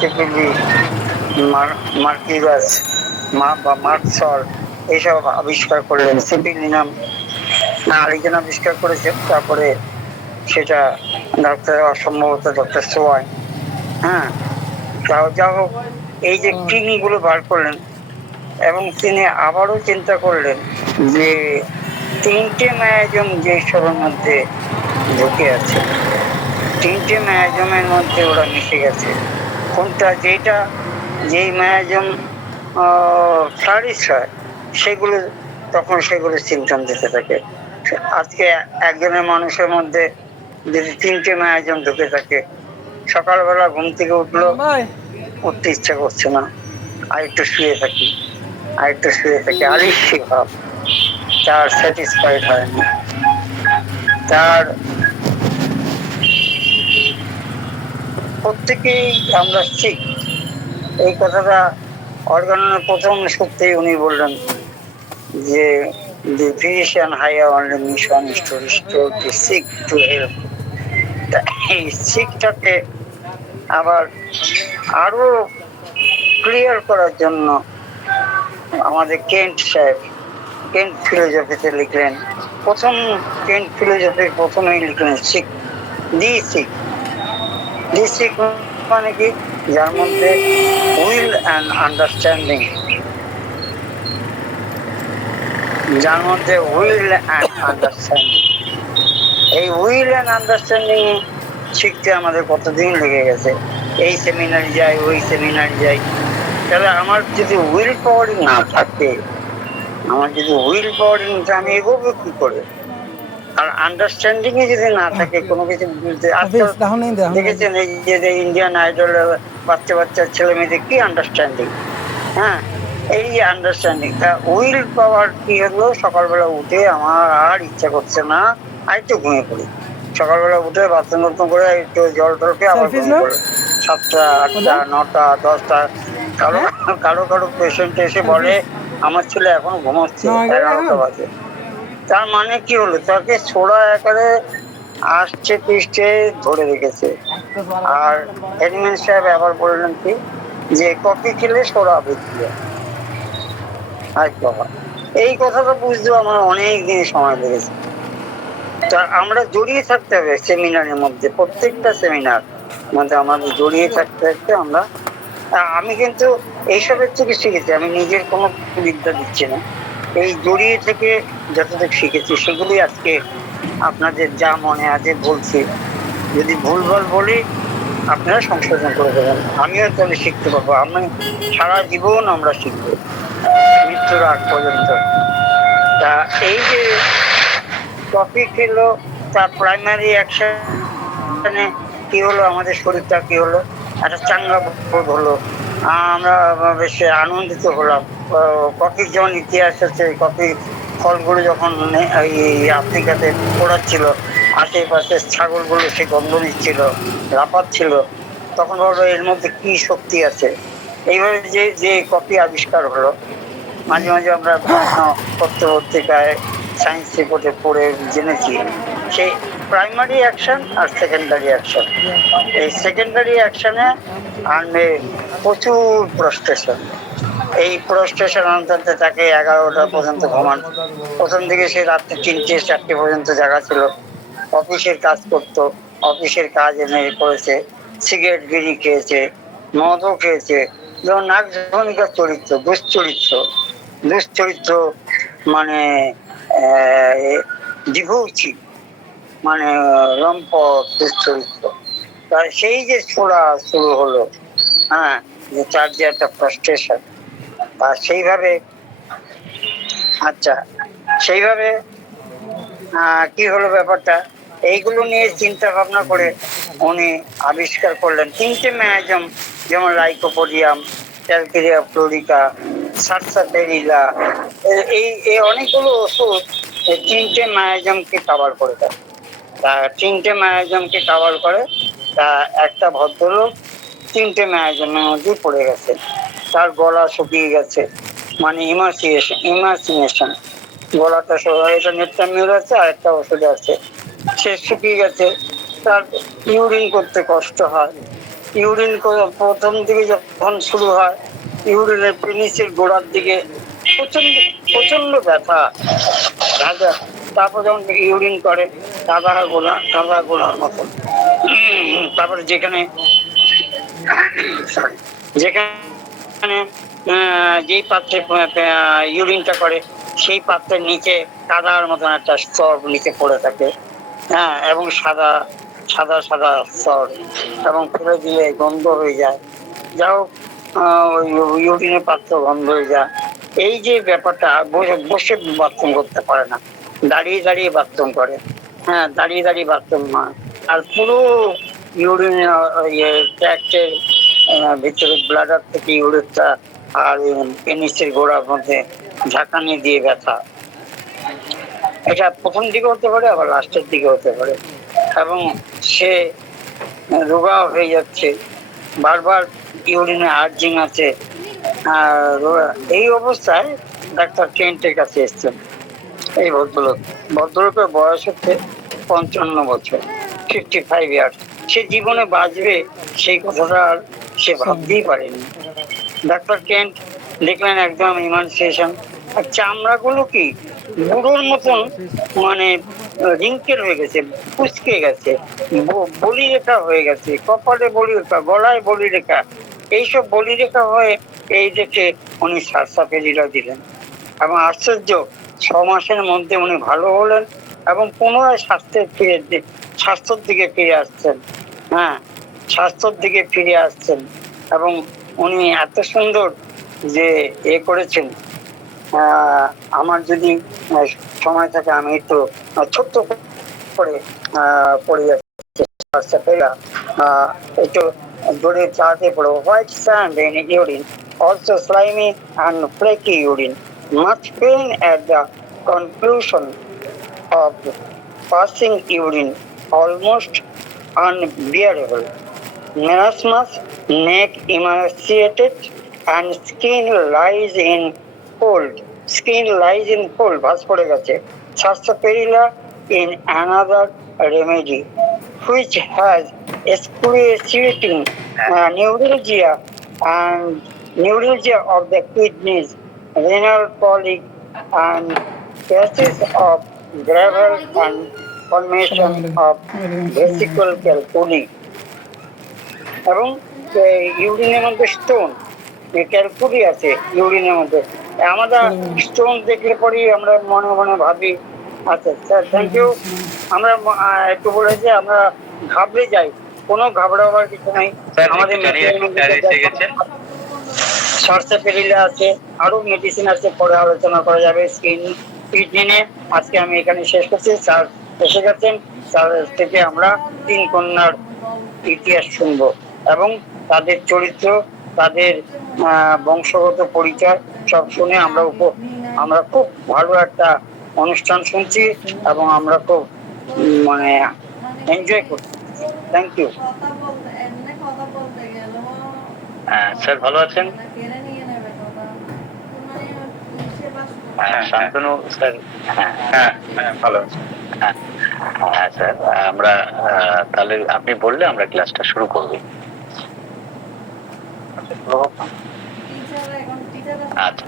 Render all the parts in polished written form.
CPB, মার্কিগাস বা merc sol এইসব আবিষ্কার করলেন। সিপিলিনাম আরেকজন আবিষ্কার করেছেন, তারপরে সেটা সম্ভবত ডক্টর সোয়াই। হ্যাঁ, যা হোক, এই যে গুলো বার করলেন, এবং তিনি আবারও চিন্তা করলেন যে তিনটে মায়াজম যে সবের মধ্যে ঢুকে আছে, তিনটে মায়াজমের মধ্যে ওরা মিশে গেছে। কোনটা যেই মায়াজম ফ্লারিশ হয় সেগুলো, তখন সেগুলো সিমটম দিতে থাকে। আজকে একজনের মানুষের মধ্যে যদি তিনটে মায়াজম ঢুকে থাকে, সকালবেলা ঘুম থেকে উঠতে ইচ্ছা করছে না, আর একটু শুয়ে থাকি, আলিস্যি ভাব, তার স্যাটিসফাইড হয়নি, তার প্রত্যেকেই আমরা শিখ। এই কথাটা অর্গানের প্রথম সূত্রেই উনি বললেন যে the physician higher only mission is to restore the sick to health. এই শিখটাকে আবার আরো ক্লিয়ার করার জন্য আমাদের কেন্ট ফিলোজফিতে লিখলেন, কেন্ট ফিলোজফির প্রথমেই লিখলেন শিখ, দি শিখ মানে কি, যার মধ্যে উইল অ্যান্ড আন্ডারস্ট্যান্ডিং, এই উইল অ্যান্ড আন্ডারস্ট্যান্ডিং শিখতে আমাদের কতদিন লেগে গেছে। এই সেমিনারে যাই, ওই সেমিনারে যাই, তাহলে আমার যদি উইল পাওয়ারই না থাকে, আমি এগোবো কি করে? আর আন্ডারস্ট্যান্ডিং এ যদি না থাকে কোনো কিছু বুঝতে, দেখেছেন এই যে ইন্ডিয়ান আইডল বাচ্চা ছেলে মেয়েদের কি আন্ডারস্ট্যান্ডিং। হ্যাঁ, এই যে আন্ডারস্ট্যান্ডিং, তা উইল পাওয়ার কি হলো, সকালবেলা উঠে আমার আর ইচ্ছা করছে না, আর একটু ঘুমিয়ে পড়ি। সকালবেলা উঠে বাথরুম করে একটু জল টলকে আবার ঘুমিয়ে পড়ি। 7টা, 8টা, 9টা, 10টা। কারো পেশেন্ট এসে বলে আমার ছেলে এখন ঘুমাচ্ছে, 11টা বাজে। তার মানে কি হলো, তাকে ছোড়া আকারে আসছে পৃষ্ঠে ধরে রেখেছে। আর হেডম্যান সাহেব আবার বললেন কি, যে কফি খেলে সোড়া বেঁচে। এই কথাটা বুঝতেও আমার অনেক দিন সময় লেগেছে। তা আমরা জড়িয়ে থাকতে হবে সেমিনারের মধ্যে, প্রত্যেকটা সেমিনার মধ্যে আমাদের জড়িয়ে থাকতে আমরা। আমি কিন্তু এইসবের থেকে শিখেছি, আমি নিজের কোনো বিদ্যা দিচ্ছি না, এই জড়িয়ে থেকে যতটুকু শিখেছি সেগুলি আজকে আপনাদের যা মনে আছে বলছি। যদি ভুলভাল বলি আপনারা সংশোধন করে দেবেন, আমিও তাহলে শিখতে পারবো। আমি সারা জীবন আমরা শিখবো মৃত্যুর আগ পর্যন্ত। তা এই যে কফি খেলো, তার প্রাইমারি অ্যাকশনে কি হলো, আমাদের শরীরটা কি হলো, একটা চাঙ্গা বোধ হলো, আমরা বেশ আনন্দিত হলাম। কফির যেমন ইতিহাস আছে, কফি ফলগুলো যখন এই আফ্রিকাতে পড়াচ্ছিল, আশেপাশে ছাগলগুলো সে গন্ধ নিচ্ছিল, লাফাচ্ছিল, তখন বলবো এর মধ্যে কি শক্তি আছে। এইভাবে যে কফি আবিষ্কার হলো, মাঝে মাঝে আমরা পত্রিকায় সায়েন্স রিপোর্টে পড়ে জেনেছি, সেই প্রাইমারি অ্যাকশন আর সেকেন্ডারি অ্যাকশন। এই সেকেন্ডারি অ্যাকশনে আনবে প্রচুর প্রস্টেশন। এই প্রস্টেশন আনতে তাকে 11টা পর্যন্ত ঘুমান। প্রথম দিকে সে রাত্রে 3টে 4টে পর্যন্ত জায়গা ছিল, অফিসের কাজ করতো, অফিসের কাজ এনে করেছে, সিগারেট বিড়ি খেয়েছে, মদও খেয়েছে। যেমন নাগধনিকার চরিত্র, দুশ্চরিত্র মানে ডিভোর্সি, মানে লম্পট দুশ্চরিত্র। তার সেই যে ছোড়া শুরু হলো, হ্যাঁ, যে তার যে একটা ফ্রাস্ট্রেশন, আর সেইভাবে সেইভাবে কি হলো ব্যাপারটা, এইগুলো নিয়ে চিন্তা ভাবনা করে উনি আবিষ্কার করলেন 3টে ম্যায়াজম, যেমন লাইকোপোডিয়াম, ক্যালকেরিয়া ফ্লোরিকা, সারসাটেরিলা। এই অনেকগুলো ওষুধ এই 3টে ম্যায়াজমকে কাভার করে দেয়। তা 3টে ম্যায়াজমকে কাভার করে। তা একটা ভদ্রলোক 3টে ম্যায়াজমের মধ্যে পড়ে গেছে, তার গলা শুকিয়ে গেছে, মানে ইমার্সিনেশন, গলাটা এটা নেট্রামিউর আছে, আর একটা ওষুধ আছে, সে শুকিয়ে গেছে, তার ইউরিন করতে কষ্ট হয়, ইউরিন প্রথম দিকে যখন শুরু হয়, ইউরিনের পেনিসের গোড়ার দিকে প্রচন্ড প্রচন্ড ব্যথা। তারপর যখন ইউরিন করে কাদা গোলার মতন, তারপরে যেখানে যেখানে যেই পাত্রে ইউরিনটা করে সেই পাত্রের নিচে কাদার মতন একটা স্তর নিচে পড়ে থাকে, হ্যাঁ, এবং সাদা সাদা সাদা স্তর, এবং ফেলে দিলে গন্ধ হয়ে যায়। যাই হোক, ইউরিনের পাত্র গন্ধ হয়ে যায়। এই যে ব্যাপারটা, বসে বাথরুম করতে পারে না, দাঁড়িয়ে দাঁড়িয়ে বাথরুম করে, হ্যাঁ, দাঁড়িয়ে দাঁড়িয়ে বাথরুম হয়। আর পুরো ইউরিন ট্র্যাক্টের ভিতরে ব্লাডার থেকে ইউরিনটা আর পেনিসের গোড়ার মধ্যে ঝাঁকানি দিয়ে ব্যথা। এটা প্রথম দিকে হতে পারে, আবার লাস্টের দিকে হতে পারে, এবং সে রোগা হয়ে যাচ্ছে, বারবার ইউরিনে আর্জিং আছে। এই অবস্থায় ডাক্তার কেন্টের কাছে এসছেন এই ভদ্রলোকের বয়স হচ্ছে 55 বছর, 55 ইয়ার্স। সে জীবনে বাঁচবে সেই কথাটা আর সে ভাবতেই পারেনি। ডাক্তার কেন্ট দেখলেন একদম ইমানসিয়েশন, আর চামড়াগুলো কি বুড়োর মতন, মানে রিঙ্কেল হয়ে গেছে, কুচকে গেছে, বলি রেখা হয়ে গেছে, কপালে বলি রেখা, গলায় বলি রেখা, এইসব বলি রেখা হয়ে এই দেখে উনি সার্সাপেরিলা দিলেন। এবং আশ্চর্য, 6 মাসের মধ্যে উনি ভালো হলেন এবং পুনরায় স্বাস্থ্যের দিকে ফিরে আসছেন। হ্যাঁ, স্বাস্থ্যের দিকে ফিরে আসছেন, এবং উনি এত সুন্দর যে করেছেন। আমার যদি সময় থাকে আমি একটু ছোট্ট করে পড়ে যাচ্ছি, একটু দূরে চাতে পড়ো। White sand in urine, also slimy and flaky urine, much pain at the conclusion of passing urine, almost unbearable. Marasmus, neck emaciated, and skin lies in cold. ভাঁজ পড়ে গেছে। Sarsaparilla in another remedy, which has excruciating neuralgia of the kidneys, renal colic, and cases of gravel and formation of vesicle calculi. এবং ইউরিনের মধ্যে stone, calculi আছে ইউরিনের মধ্যে। আমরা stone দেখলে পরেই আমরা মনে মনে ভাবি, আচ্ছা স্যার থ্যাংক ইউ, আমরা একটু বলেছি আমরা ঘাবড়ে যাই, কোনো ঘাবড়াবার কিছু নাই। আমাদের সার্সাপেরিলা আছে, আরো মেডিসিন আছে, পরে আলোচনা করা যাবে কিডনি। আজকে আমি এখানে শেষ করছি। স্যার এসে গেছেন, স্যার থেকে আমরা 3 কন্যার ইতিহাস শুনবো এবং তাদের চরিত্র, তাদের বংশগত পরিচয় সব শুনে আমরা খুব ভালো একটা অনুষ্ঠান শুনছি এবং আমরা খুব মানে এনজয় করছি। Thank you. স্যার ভালো আছেন? শান্তনু স্যার? হ্যাঁ ভালো আছি। হ্যাঁ স্যার, আমরা তাহলে আপনি বললে আমরা ক্লাসটা শুরু করব। আচ্ছা,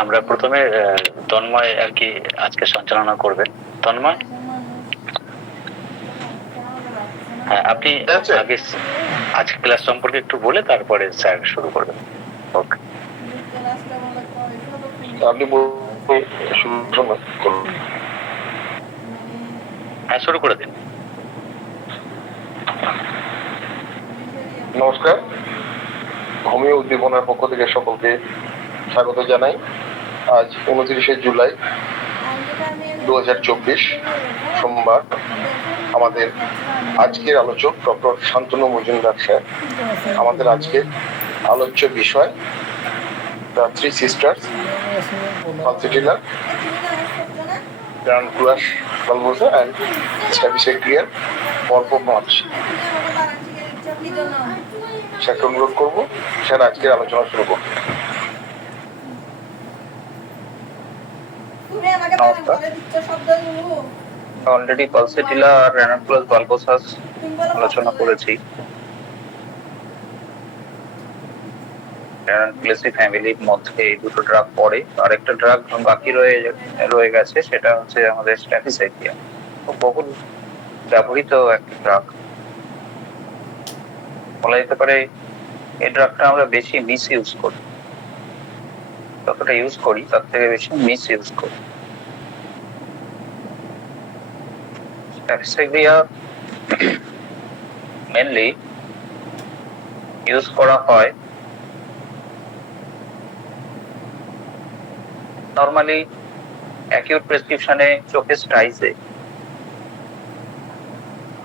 আমরা প্রথমে তন্ময় আর কি আজকে সঞ্চালনা করবেন। তন্ময়, হ্যাঁ, আপনি আগে আজকে ক্লাস সম্পর্কে একটু বলে তারপরে স্যার শুরু করবেন। ওকে, আপনি হ্যাঁ শুরু করে দিন। নমস্কার, হোমিও উদ্দীপনার পক্ষ থেকে সকলকে স্বাগত জানাই। আজ 29শে জুলাই 2024 সোমবার। আমাদের আজকের আলোচক ডক্টর শান্তনু মজুমদার স্যার। আমাদের আজকের আলোচ্য বিষয় the three sisters, Falsatilla, Grand Crush Valvosa and Staphysacrian পর্ব 5। স্যারকে অনুরোধ করবো স্যার আজকের আলোচনা শুরু করবো। অলরেডি পালসেটিলা আর র্যানাকুলাস বালবোসাস আলোচনা করেছি। র্যানাকুলেসি ফ্যামিলির মধ্যে এই দুটো ড্রাগ পড়ে। আর একটা ড্রাগ বাকি রয়ে গেছে, সেটা হচ্ছে আমাদের স্ট্যাফিসাইক্লিয়া, বহুল ব্যবহৃত একটা ড্রাগ। বলা যেতে পারে এই ড্রাগটা আমরা বেশি মিস ইউজ করি, যতটা ইউজ করি তার থেকে বেশি মিস ইউজ করি। স্ট্যাফিসাইক্লিয়া মেনলি ইউজ করা হয় নর্মালি অ্যাকিউট প্রেসক্রিপশনে চোখের স্টাইসে,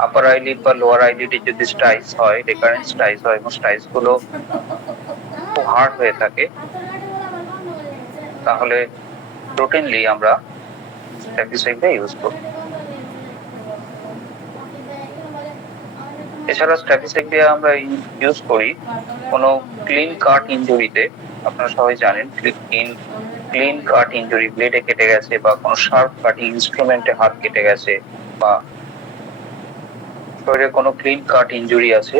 আপার আইলিড বা লোয়ার আইলিডে যদি স্টাইস হয়, রিকারেন্ট স্টাইস হয় এবং স্টাইস গুলো খুব হার্ড হয়ে থাকে, তাহলে রুটিনলি আমরা স্ট্যাফিসাইক্লিয়া ইউজ করি। এছাড়া স্ট্যাফিসাইক্লিয়া আমরা ইউজ করি কোনো ক্লিন কাট ইনজুরিতে। আপনারা সবাই জানেন ক্লিন কাট ইনজুরি, ব্লেডে কেটে গেছে বা কোনো শার্প কাটিং ইনস্ট্রুমেন্টে হাত কেটে গেছে বা শরীরে কোনো ক্লিন কাট ইনজুরি আছে,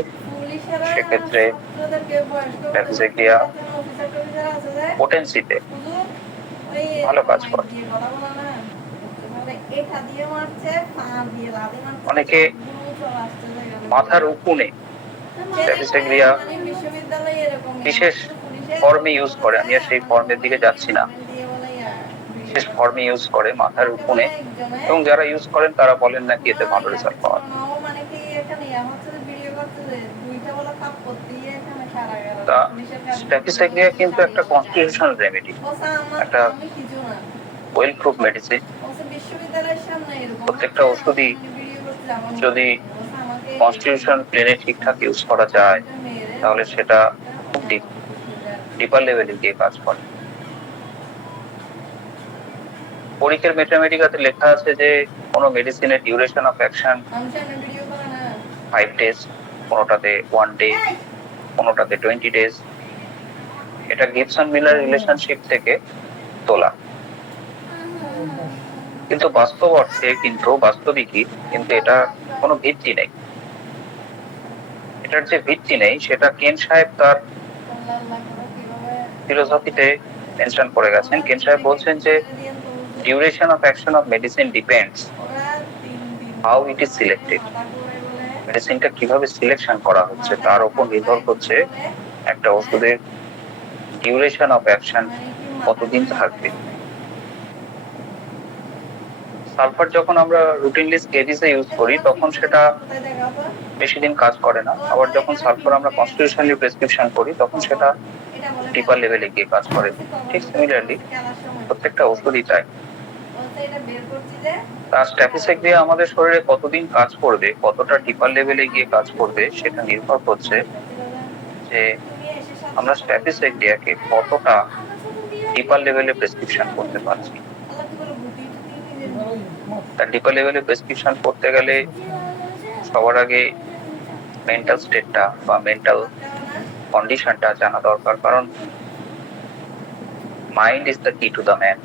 সেক্ষেত্রে স্ট্যাফিসাইক্লিয়া পোটেন্সিতে ভালো কাজ করে। অনেকে মাথার উকুনে স্ট্যাফিসাইক্লিয়া বিশেষ ফর্মে ইউজ করে, আমি আর সেই ফর্মের দিকে যাচ্ছি না, বিশেষ ফর্মে ইউজ করে মাথার উকুনে, এবং যারা ইউজ করেন তারা বলেন নাকি এতে ভালো রেজাল্ট পাওয়া যায়। তা স্ট্যাফিসাইক্লিয়া কিন্তু একটা কনস্টিটিউশনাল রেমেডি, একটা ওয়েল প্রুফ মেডিসিন। প্রত্যেকটা ওষুধই যদি কনস্টিটিউশন প্লেনে ঠিকঠাক ইউজ করা যায় তাহলে সেটা খুব ডিপার লেভেলে গিয়ে কাজ করে। পরীক্ষার ম্যাথমেটিকাতে লেখা আছে যে কোনো মেডিসিনের ডিউরেশন অফ অ্যাকশন 5 ডেজ, কোনোটাতে 1 ডে, কোনোটাতে 20 ডেজ। এটা গিবসন মিলার রিলেশনশিপ থেকে তোলা, কিন্তু বাস্তব অর্থে বাস্তবিকই কিন্তু এটা কোনো ভিত্তি নেই। এটার যে ভিত্তি নেই সেটা কেন সাহেব তার ফিলোসফিতে মেনশন করে গেছেন। কেন সাহেব বলছেন যে duration of action of medicine depends how it is selected. মেডিসিনটা কিভাবে সিলেকশন করা হচ্ছে তার উপর নির্ভর করছে একটা ওষুধের ডিউরেশন অফ অ্যাকশন কতদিন থাকবে। সালফার যখন আমরা রুটিনলি স্কেজিসে ইউজ করি তখন সেটা বেশি দিন কাজ করে না, আবার যখন সালফার আমরা কনস্টিটিউশনালি প্রেসক্রিপশন করি তখন সেটা ডিপার লেভেলে গিয়ে কাজ করে। ঠিক সিমিলারলি প্রত্যেকটা ওষুধই তাই। তার স্ট্যাফিসাইক্লিয়া আমাদের শরীরে কতদিন কাজ করবে, কতটা ডিপার লেভেলে গিয়ে কাজ করবে, সেটা নির্ভর করছে যে আমরা স্ট্যাফিসাইক্লিয়াকে কতটা ডিপার লেভেলে প্রেসক্রিপশন করতে পারছি। তার ডিপার লেভেলে প্রেসক্রিপশন করতে গেলে সবার আগে মেন্টাল স্টেটটা বা মেন্টাল কন্ডিশনটা জানা দরকার, কারণ মাইন্ড ইজ দ্য কি টু দ্য ম্যান।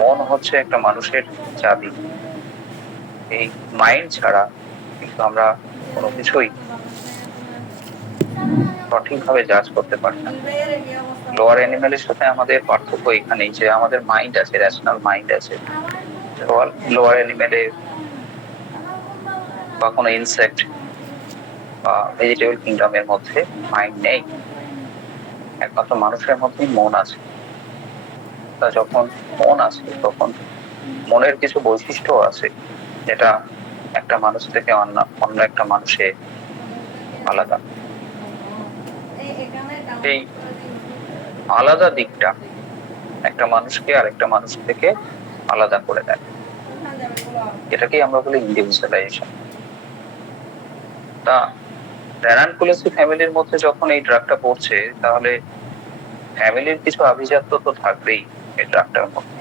মন হচ্ছে একটা মানুষের চাবি। এই মাইন্ড ছাড়া কিন্তু আমরা কোনো কিছুই সঠিকভাবে জাজ করতে পারি না। লোয়ার অ্যানিমেলের সাথে আমাদের পার্থক্য এখানেই যে আমাদের মাইন্ড আছে, রেশনাল মাইন্ড আছে। লোয়ার অ্যানিমেলে বা কোনো ইনসেক্ট বা ভেজিটেবল কিংডমের মধ্যে মাইন্ড নেই, একমাত্র মানুষের মধ্যেই মন আছে। তা যখন মন আছে তখন মনের কিছু বৈশিষ্ট্য আছে যেটা একটা মানুষ থেকে অন্য একটা মানুষে আলাদা। এই আলাদা দিকটা একটা মানুষকে আরেকটা মানুষ থেকে আলাদা করে দেয়, এটাকেই আমরা বলি ইন্ডিভিজুয়ালাইজেশন। তা র্যানাকুলেসি ফ্যামিলির মধ্যে যখন এই ড্রাগটা পড়ছে তাহলে ফ্যামিলির কিছু আভিজাত্য তো থাকবেই এই ড্রাগটার মধ্যে,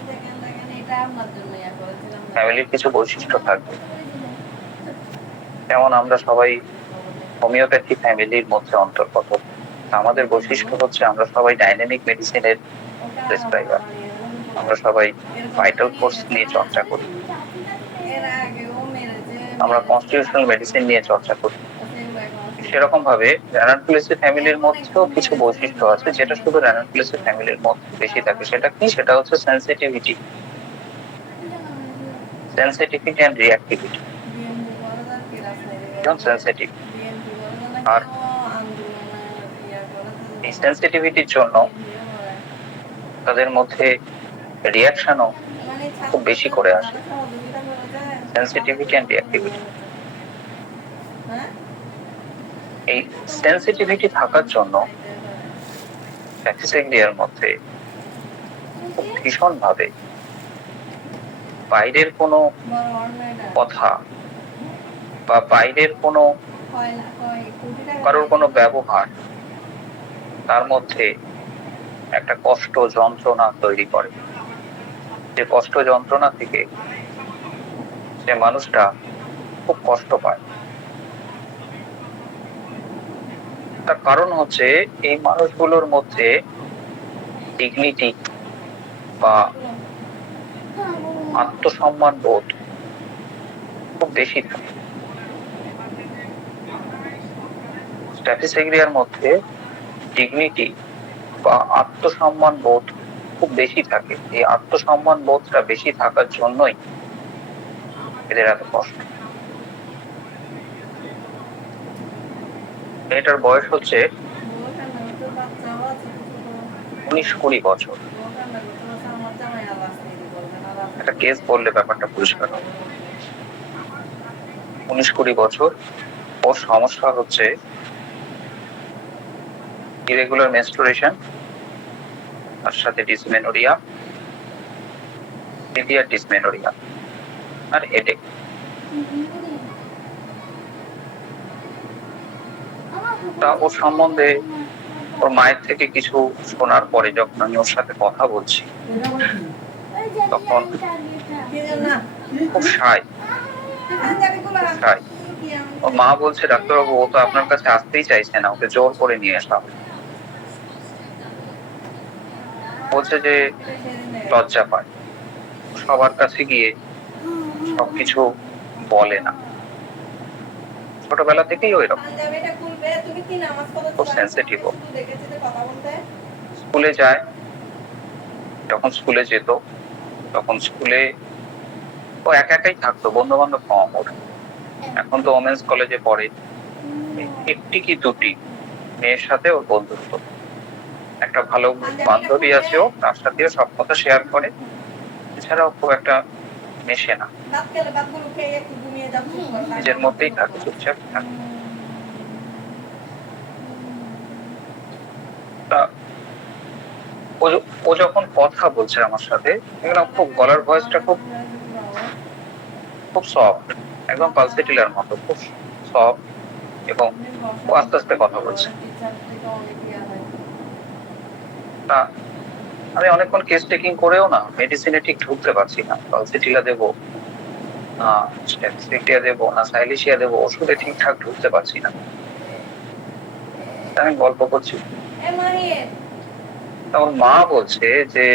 ফ্যামিলির কিছু বৈশিষ্ট্য থাকবে। যেমন আমরা সবাই হোমিওপ্যাথি ফ্যামিলির মধ্যে অন্তর্গত, আমাদের বৈশিষ্ট্য হচ্ছে আমরা সবাই ডাইনামিক মেডিসিনের প্রেসক্রাইবার, আমরা সবাই ভাইটাল ফোর্স নিয়ে চর্চা করি। আমরা কনস্টিটিউশনাল মেডিসিন নিয়ে চর্চা করি, সেরকম ভাবে র্যানানফুলেসি ফ্যামিলির মধ্যেও কিছু বৈশিষ্ট্য আছে যেটা শুধু র্যানানফুলেসি ফ্যামিলির মধ্যে বেশি থাকে। সেটা কি? সেটা হচ্ছে সেন্সিটিভিটি অ্যান্ড রিঅ্যাক্টিভিটি। যেমন সেন্সিটিভ, আর এই সেন্সিটিভিটির জন্য তাদের মধ্যে রিয়াকশনও খুব বেশি করে আসে। সেন্সিটিভিটি অ্যান্ড রিঅ্যাক্টিভিটি, এই সেন্সিটিভিটি থাকার জন্য ট্যাক্সিসেগরিয়ার মধ্যে খুব ভীষণ ভাবে বাইরের কোনো কথা বা বাইরের কোনো কারোর কোনো ব্যবহার তার মধ্যে একটা কষ্ট যন্ত্রণা তৈরি করে। যে কষ্ট যন্ত্রণা থেকে সে মানুষটা খুব কষ্ট পায়। তার কারণ হচ্ছে এই মানুষগুলোর মধ্যে ডিগনিটি বা আত্মসম্মান বোধ খুব বেশি থাকে। ট্যাক্সিসেগরিয়ার মধ্যে ডিগনিটি বা আত্মসম্মান বোধ খুব বেশি থাকে। এই আত্মসম্মান বোধটা বেশি থাকার জন্যই এদের এত কষ্ট। মেয়েটার বয়স হচ্ছে 19-20 বছর। একটা কেস বললে ব্যাপারটা পরিষ্কার হবে। 19-20 বছর। ওর সমস্যা হচ্ছে ইরেগুলার মেনস্ট্রুয়েশন, তার সাথে ডিসমেনোরিয়া, সিভিয়ার ডিসমেনোরিয়া আর হেডেক। তা ওর সম্বন্ধে ওর মায়ের থেকে কিছু শোনার পরে যখন আমি ওর সাথে কথা বলছি তখন খুব সাই। ওর মা বলছে, ডাক্তারবাবু ও তো আপনার কাছে আসতেই চাইছে না, ওকে জোর করে নিয়ে আসা হবে। বলছে যে লজ্জা পায়, সবার কাছে গিয়ে সবকিছু বলে না। ছোটবেলা থেকেই ওই রকম খুব সেন্সিটিভ। স্কুলে যায়, যখন স্কুলে যেত তখন স্কুলে ও একা একাই থাকতো, বন্ধু বান্ধব কম ওর। এখন তো ওমেন্স কলেজে পড়ে, একটি কি দুটি মেয়ের সাথে ওর বন্ধুত্ব। একটা ভালো বান্ধবী আছে, ও তার সাথেও সব কথা শেয়ার করে, এছাড়াও খুব একটা মেশে না, নিজের মধ্যেই থাকে, চুপচাপ থাকে। ও যখন কথা বলছে আমার সাথে, দেখলাম খুব গলার ভয়েসটা খুব খুব সফট, একদম পালসেটিলার মতো, খুব সফট, এবং ও আস্তে আস্তে কথা বলছে। তা আমি অনেকক্ষণ কেস টেকিং করেও না মেডিসিনে ঠিক ঢুকতে পারছি না। পালসেটিলা দেবো না স্টেক্সিটিয়া দেবো না সাইলিশিয়া দেবো, ওষুধে ঠিকঠাক ঢুকতে পারছি না। আমি গল্প করছি, তখন মা বলছে যে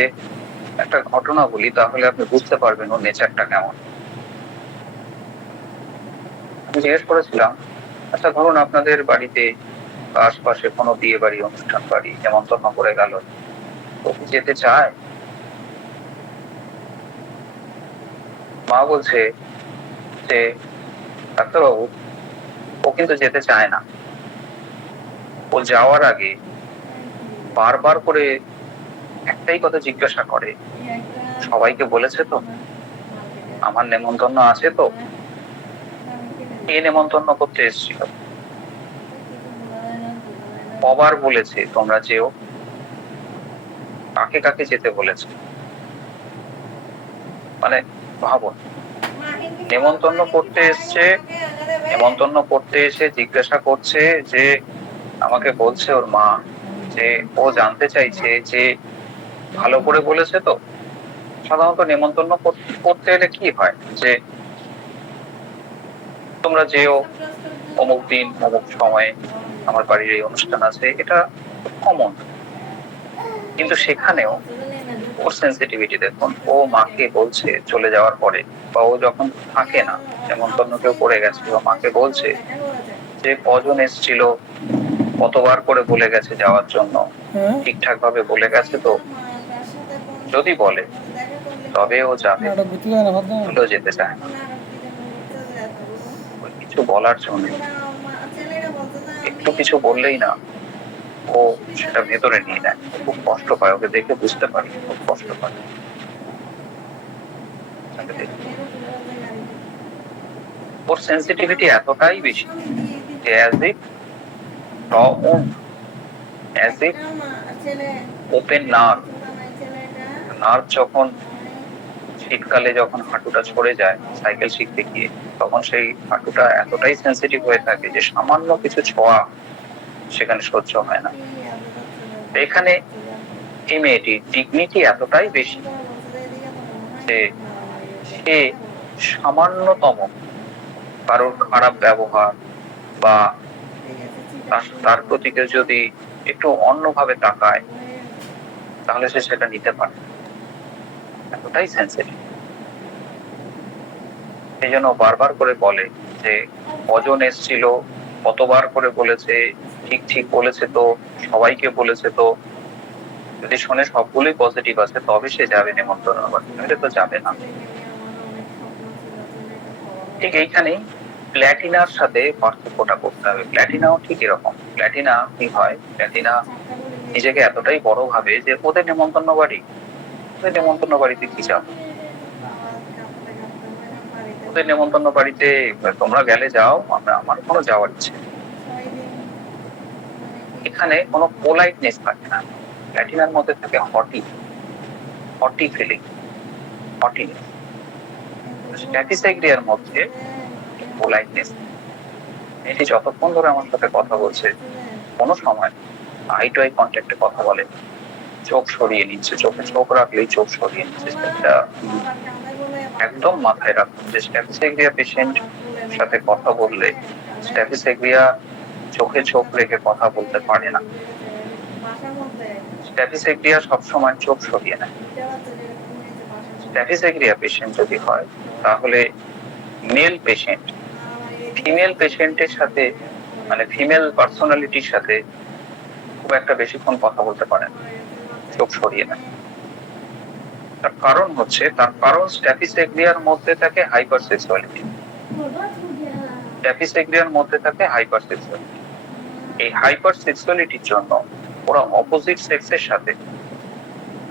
একটা ঘটনা বলি, তাহলে আপনি বুঝতে পারবেন ওর নেচারটা কেমন। আমি জিজ্ঞেস করেছিলাম, আচ্ছা ধরুন আপনাদের বাড়িতে আশপাশে কোনো বিয়ে বাড়ি, অনুষ্ঠান বাড়ি, নেমন্তন্ন করে গেল, ও কি যেতে চায়? মা বলছে যে ডাক্তারবাবু ও কিন্তু যেতে চায় না। ও যাওয়ার আগে বারবার করে একটাই কথা জিজ্ঞাসা করে, সবাইকে বলেছে তো? আমার নেমন্তন্ন আছে তো? কে নেমন্তন্ন করতে এসেছিল? কবার বলেছে তোমরা যেও? কাকে কাকে যেতে বলেছে? মানে ভাবুন, নেমন্তন্ন করতে এসে জিজ্ঞাসা করছে যে, আমাকে বলছে ওর মা যে ও জানতে চাইছে যে ভালো করে বলেছে তো। সাধারণত নেমন্তন্ন করতে এলে কি হয়, যে তোমরা যেও অমুক দিন অমুক সময়ে আমার বাড়ির এই অনুষ্ঠান আছে, এটা কমন। কিন্তু সেখানেও ওর সেন্সিটিভিটি দেখুন, ও মাকে বলছে চলে যাওয়ার পরে, বা ও যখন থাকে না, নেমন্তন্ন কেউ পড়ে গেছে, ও মাকে বলছে যে কজন এসেছিল, কতবার করে বলে গেছে যাওয়ার জন্য, ঠিকঠাক ভাবে বলে গেছে তো, যদি বলে তবে ও যাবে, ভুলেও যেতে চায় না। ওই কিছু বলার জন্য, একটু কিছু বললেই না ও সেটা ভেতরে নিয়ে নেয়, ও খুব কষ্ট পায়, ওকে দেখে বুঝতে পারি খুব কষ্ট পায়। ওর সেন্সিটিভিটি এতটাই বেশি যে অ্যাজ ইফ ওপেন নার্ভ যখন শীতকালে যখন হাঁটুটা ছড়ে যায় সাইকেল শিখতে গিয়ে, তখন সেই হাঁটুটা এতটাই সেন্সিটিভ হয়ে থাকে যে সামান্য কিছু ছোঁয়া সেখানে সহ্য হয় না। এখানে এই মেয়েটির ডিগনিটি এতটাই বেশি যে সে সামান্যতম কারোর খারাপ ব্যবহার বা তার প্রতি কেউ যদি একটু অন্যভাবে তাকায় তাহলে সে সেটা নিতে পারে, এতটাই সেন্সিটিভ। সেই জন্য বারবার করে বলে যে কজন এসেছিল, কতবার করে বলেছে, ঠিক ঠিক বলেছে তো, সবাইকে বলেছে তো, যদি শোনে সবগুলোই পজিটিভ আছে তবে সে যাবে নেমন্তন্ন বাড়ি, নইলে তো যাবে না। ঠিক এইখানেই প্ল্যাটিনার সাথে পার্থক্যটা করতে হবে। প্ল্যাটিনাও ঠিক এরকম। প্ল্যাটিনা কি হয়, প্ল্যাটিনা নিজেকে এতটাই বড় ভাবে যে ওদের নেমন্তন্ন বাড়ি, ওদের নেমন্তন্ন বাড়িতে কি যাও, ওদের নেমন্তন্ন বাড়িতে তোমরা গেলে যাও, আমার কোনো যাওয়ার ইচ্ছে। এখানে কোনো পোলাইটনেস থাকে না, প্ল্যাটিনার মধ্যে থাকে হটি ফিলিং, হটিনেস। স্ট্যাটিসেগ্রিয়ার মধ্যে পোলাইটনেস। এটি যতক্ষণ ধরে আমার সাথে কথা বলছে কোনো সময় আই টু আই কন্ট্যাক্টে কথা বলে, চোখ সরিয়ে নিচ্ছে, চোখে চোখ রাখলেই চোখ সরিয়ে নিচ্ছে। এটা একদম মাথায় রাখুন যে স্ট্যাফিসেগ্রিয়া পেশেন্ট সাথে কথা বললে স্ট্যাফিসেগ্রিয়া চোখে চোখ রেখে কথা বলতে পারে না। স্ট্যাফিসেগ্রিয়া সবসময় চোখ সরিয়ে নেয়। স্ট্যাফিসেগ্রিয়া পেশেন্ট যদি হয় তাহলে মেল পেশেন্ট ফিমেল পেশেন্টের সাথে, মানে ফিমেল পার্সোনালিটির সাথে খুব একটা বেশিক্ষণ কথা বলতে পারে না, চোখ সরিয়ে নেয়। তার কারণ হচ্ছে, তার কারণ স্ট্যাফিসেগ্রিয়ার মধ্যে থাকে হাইপার সেক্সুয়ালিটি। স্ট্যাফিসেগ্রিয়ার মধ্যে থাকে হাইপার সেক্সুয়ালিটি। এই হাইপার সেক্সুয়ালিটির জন্য ওরা অপোজিট সেক্সের সাথে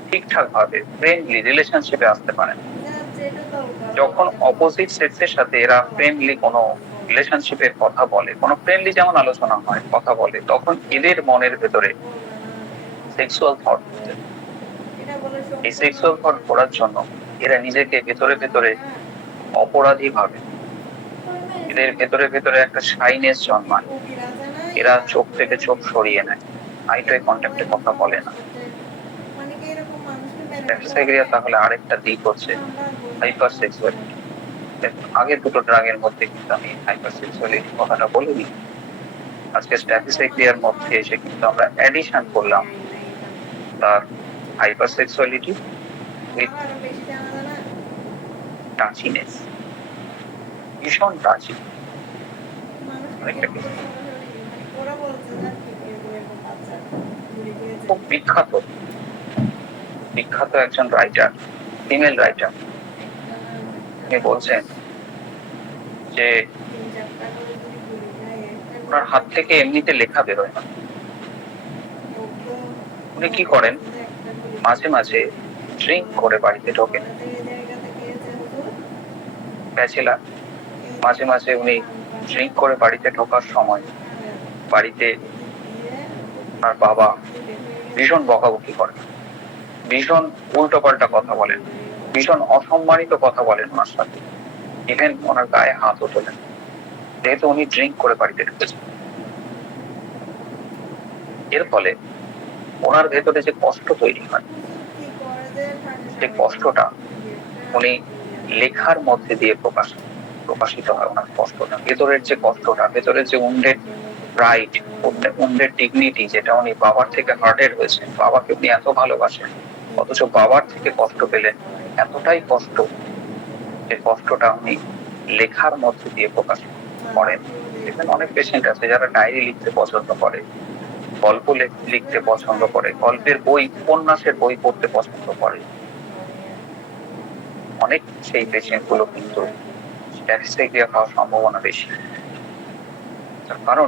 ঠিকঠাক ভাবে ফ্রেন্ডলি রিলেশনশিপে আসতে পারে না। যখন অপোজিট সেক্সের সাথে এরা ফ্রেন্ডলি কোনো রিলেশনশিপের কথা বলে, কোনো ফ্রেন্ডলি যেমন আলোচনা হয়, কথা বলে, তখন এদের মনের ভেতরে সেক্সুয়াল থট, এই সেক্সুয়াল থট পড়ার জন্য এরা নিজেকে ভেতরে ভেতরে অপরাধী ভাবে, এদের ভেতরে ভেতরে একটা শাইনেস জন্মায়, এরা চোখ থেকে চোখ সরিয়ে নেয়, আই টু আই কন্ট্যাক্টে কথা বলে না। স্ট্যাফিসেগ্রিয়া তাহলে আরেকটা দিক হচ্ছে হাইপার সেক্সুয়ালিটি। আগে দুটো ড্রাগের মধ্যে কিন্তু আমি হাইপার সেক্সুয়ালিটি কথাটা বলিনি, আজকে স্ট্যাফিসেগ্রিয়ার মধ্যে এসে কিন্তু আমরা অ্যাডিশন করলাম তার হাইপার সেক্সুয়ালিটি উইথ টাচিনেস, ভীষণ টাচি। খুব বিখ্যাত একজন রাইটার, ফিমেল রাইটার, তিনি বলছেন যে ওনার হাত থেকে এমনিতে লেখা বেরোয় না। উনি কি করেন, মাঝে মাঝে ড্রিঙ্ক করে বাড়িতে ঢোকেন, ব্যাচেলার। মাঝে মাঝে উনি ড্রিঙ্ক করে বাড়িতে ঢোকার সময় বাড়িতে ওনার বাবা ভীষণ বকাবকি করেন, ভীষণ উল্টোপাল্টা কথা বলেন, ভীষণ অসম্মানিত কথা বলেন ওনার সাথে, ইভেন ওনার গায়ে হাতও তোলেন, যেহেতু উনি ড্রিঙ্ক করে বাড়িতে ঢুকেছেন। এর ফলে ওনার ভেতরে যে কষ্ট তৈরি হয়, সেই কষ্টটা উনি লেখার মধ্যে দিয়ে প্রকাশিত হয়। ওনার কষ্টটা, ভেতরের যে কষ্টটা, ভেতরের যে উন্ডেড প্রাইড, উন্ডেড ডিগনিটি, যেটা উনি বাবার থেকে হার্টেড হয়েছেন, বাবাকে উনি এত ভালোবাসেন, অথচ বাবার থেকে কষ্ট পেলেন, এতটাই কষ্ট যে কষ্টটা উনি লেখার মধ্যে দিয়ে প্রকাশ করেন। এখানে অনেক পেশেন্ট আছে যারা ডায়েরি লিখতে পছন্দ করে, গল্প লিখতে পছন্দ করে, গল্পের বই, উপন্যাসের বই পড়তে পছন্দ করে। অনেক সেই পেশেন্ট গুলো কিন্তু স্ট্যাফিসেক্রিয়া হওয়ার সম্ভাবনা বেশি। তার কারণ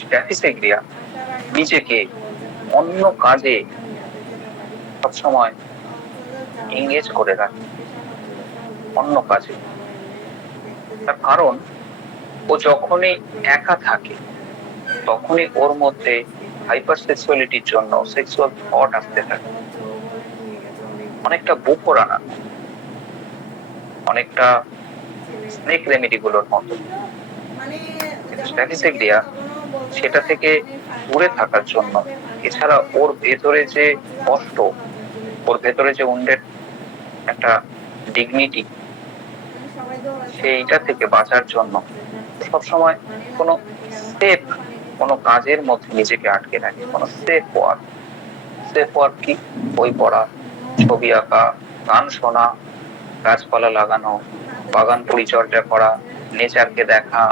স্ট্যাফিসেক্রিয়া নিজেকে অন্য কাজে সবসময় এঙ্গেজ করে রাখে, অন্য কাজে। তার কারণ ও যখনই একা থাকে তখনই ওর মধ্যে হাইপার সেক্সুয়ালিটির জন্য সেক্সুয়াল থট আসতে থাকে, অনেকটা বুফোরানা, অনেকটা স্নেক রেমেডি গুলোর মতো। স্ট্যাফিসেক্রিয়া সেটা থেকে দূরে থাকার জন্য, এছাড়া ওর ভেতরে যে কষ্ট, ওর ভেতরে যে উন্ডেড একটা ডিগনিটি, সেইটা থেকে বাঁচার জন্য সবসময় কোনো সেফ কোনো কাজের মধ্যে নিজেকে আটকে রাখে, কোনো সেফ ওয়ার্ক। সেফ ওয়ার্ক কি? বই পড়া, ছবি আঁকা, গান শোনা, গাছপালা লাগানো, বাগান পরিচর্যা করা, নেচারকে দেখা।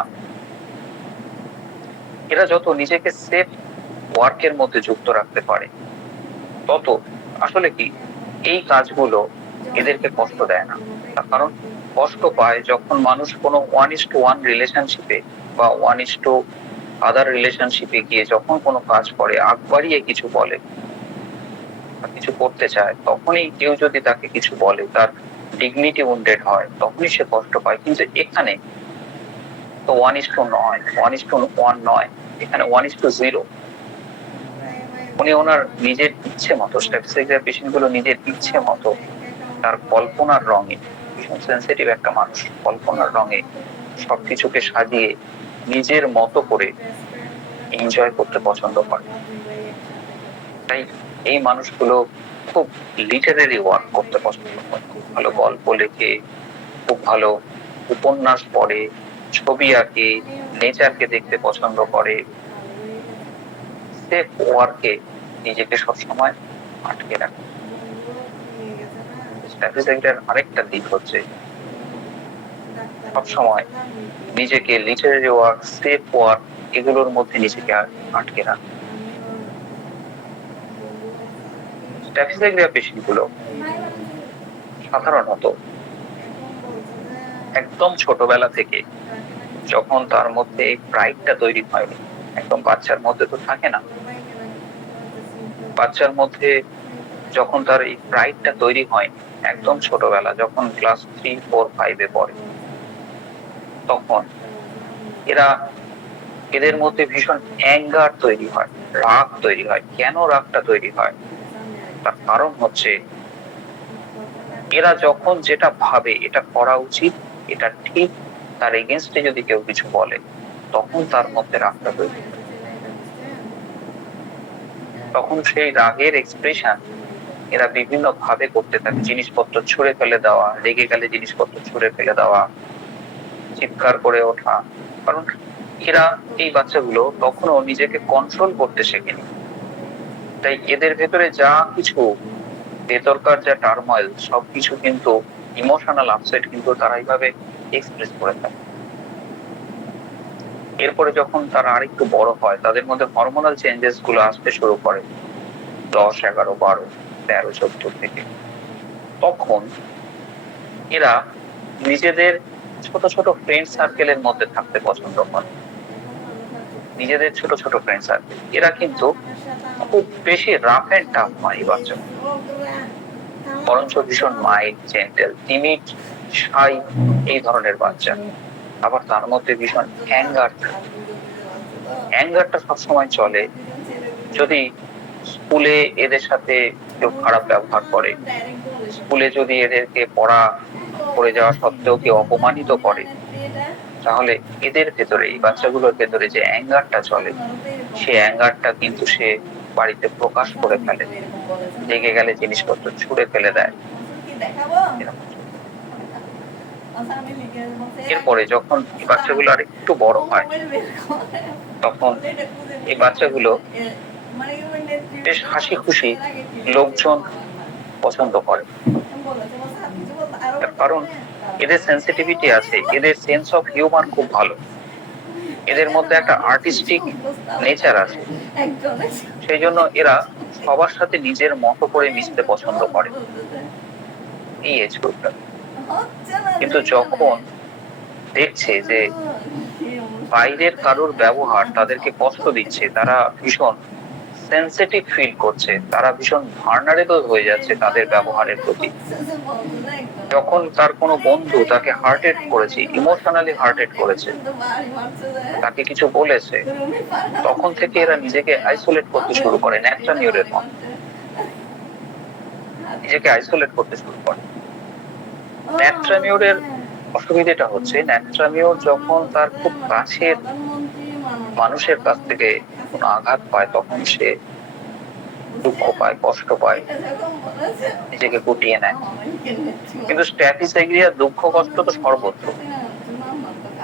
এরা যত নিজেকে সেফ ওয়ার্কের মধ্যে যুক্ত রাখতে পারে তত আসলে কি এই কাজগুলো এদেরকে কষ্ট দেয় না। তার কারণ কষ্ট পায় যখন মানুষ কোনো 1:1 রিলেশনশিপে বা 1:other রিলেশনশিপে গিয়ে যখন কোনো কাজ করে, আগ বাড়িয়ে কিছু বলে বা কিছু করতে চায়, তখনই কেউ যদি তাকে কিছু বলে, তার ডিগনিটি উন্ডেড হয়, তখনই সে কষ্ট পায়। কিন্তু এখানে তো 1:1 নয়, এখানে 1:0। উনি ওনার নিজের ইচ্ছে মতো, স্ট্যাফিসেক্রিয়া পেশেন্ট গুলো নিজের ইচ্ছে মতো তার কল্পনার রঙে, ভীষণ সেন্সিটিভ একটা মানুষ, কল্পনার রঙে সবকিছুকে সাজিয়ে নিজের মতো করে এনজয় করতে পছন্দ করে। তাই এই মানুষগুলো খুব লিটারেরি ওয়ার্ক করতে পছন্দ করে, খুব ভালো গল্প লেখে, খুব ভালো উপন্যাস পড়ে, ছবি আঁকে, নেচারকে দেখতে পছন্দ করে। সেফ ওয়ার্কে নিজেকে সবসময় আটকে রাখে। স্ট্যাফিসেক্রিয়ার আরেকটা দিক হচ্ছে সবসময় নিজেকে লিটারেরি ওয়ার্ক, সেফ ওয়ার্ক, এগুলোর মধ্যে নিজেকে আটকে রাখে। স্ট্যাফিসেক্রিয়া পেশেন্ট গুলো সাধারণত একদম ছোটবেলা থেকে, যখন তার মধ্যে এই প্রাইডটা তৈরি হয়নি, একদম বাচ্চার মধ্যে তো থাকে না, বাচ্চার মধ্যে যখন তার এই প্রাইডটা তৈরি হয়নি, একদম ছোটবেলা, যখন ক্লাস 3, 4, 5-এ পড়ে, তখন এদের মধ্যে ভীষণ অ্যাঙ্গার তৈরি হয়, রাগ তৈরি হয়। কেন রাগটা তৈরি হয়? তার কারণ হচ্ছে এরা যখন যেটা ভাবে এটা করা উচিত, এটা ঠিক, তার এগেনস্টে যদি কেউ কিছু বলে, তখন তার মধ্যে রাগটা তৈরি হয়। তখন সেই রাগের এক্সপ্রেশন এরা বিভিন্ন ভাবে করতে থাকে। জিনিসপত্র ছুঁড়ে ফেলে দেওয়া, রেগে গেলে জিনিসপত্র ছুঁড়ে ফেলে দেওয়া, চিৎকার করে ওঠা। কারণ এরা, এই বাচ্চাগুলো তখনও নিজেকে কন্ট্রোল করতে শেখেনি। তাই এদের ভেতরে যা কিছু ভেতরকার যা টার্ময়েল, সবকিছু কিন্তু ইমোশনাল আপসেট কিন্তু তারা এইভাবে এক্সপ্রেস করে থাকে। এরপরে যখন তারা আরেকটু বড় হয়, তাদের মধ্যে হরমোনাল চেঞ্জেস গুলো আসতে শুরু করে 10, 11, 12, 13, 14 থেকে। তখন এরা নিজেদের ছোট ছোট ফ্রেন্ড সার্কেলের মধ্যে থাকতে পছন্দ করে, নিজেদের ছোট ছোট ফ্রেন্ড সার্কেল। এরা কিন্তু খুব বেশি রাফ এন্ড টাফ নয় এই বাচ্চা, বরঞ্চ ভীষণ মাইল্ড, জেন্টেল, টিমিড, শাই, এই ধরনের বাচ্চা। আবার তার মধ্যে ভীষণ অ্যাঙ্গারটা সবসময় চলে। যদি স্কুলে এদের সাথে কেউ খারাপ ব্যবহার করে, স্কুলে যদি এদেরকে পড়া করে যাওয়া সত্ত্বেও কেউ অপমানিত করে, তাহলে এদের ভেতরে, এই বাচ্চাগুলোর ভেতরে যে অ্যাঙ্গারটা চলে, সেই অ্যাঙ্গারটা কিন্তু সে বাড়িতে প্রকাশ করে ফেলে, রেগে গেলে জিনিসপত্র ছুঁড়ে ফেলে দেয়। এরপরে যখন এই বাচ্চাগুলো আর একটু বড় হয়, তখন এই বাচ্চাগুলো বেশ হাসি খুশি, লোকজন পছন্দ করে। তার কারণ এদের সেন্সিটিভিটি আছে, এদের সেন্স অফ হিউমার খুব ভালো, এদের মধ্যে একটা আর্টিস্টিক নেচার আছে। সেই জন্য এরা সবার সাথে নিজের মতো করে মিশতে পছন্দ করে এই এজ গ্রুপটা। কিন্তু যখন দেখছে যে বাইরের কারোর ব্যবহার তাদেরকে কষ্ট দিচ্ছে, তারা ভীষণ সেন্সিটিভ ফিল করছে, তারা ভীষণ ভার্নারেবল হয়ে যাচ্ছে তাদের ব্যবহারের প্রতি। যখন তার কোনো বন্ধু তাকে হার্টেড করেছে, ইমোশনালি হার্টেড করেছে, তাকে কিছু বলেছে, তখন থেকে এরা নিজেকে আইসোলেট করতে শুরু করে, ন্যাট্রামিউরের মতো নিজেকে আইসোলেট করতে শুরু করে। ন্যাট্রামিউরের অসুবিধাটা হচ্ছে, ন্যাট্রামিউর যখন তার খুব কাছের মানুষের কাছ থেকে কোনো আঘাত পায়, তখন সে দুঃখ পায়, কষ্ট পায়, নিজেকে গুটিয়ে নেয়। কিন্তু স্ট্র্যাপিসেগ্রিয়া দুঃখ কষ্ট তো সর্বত্র।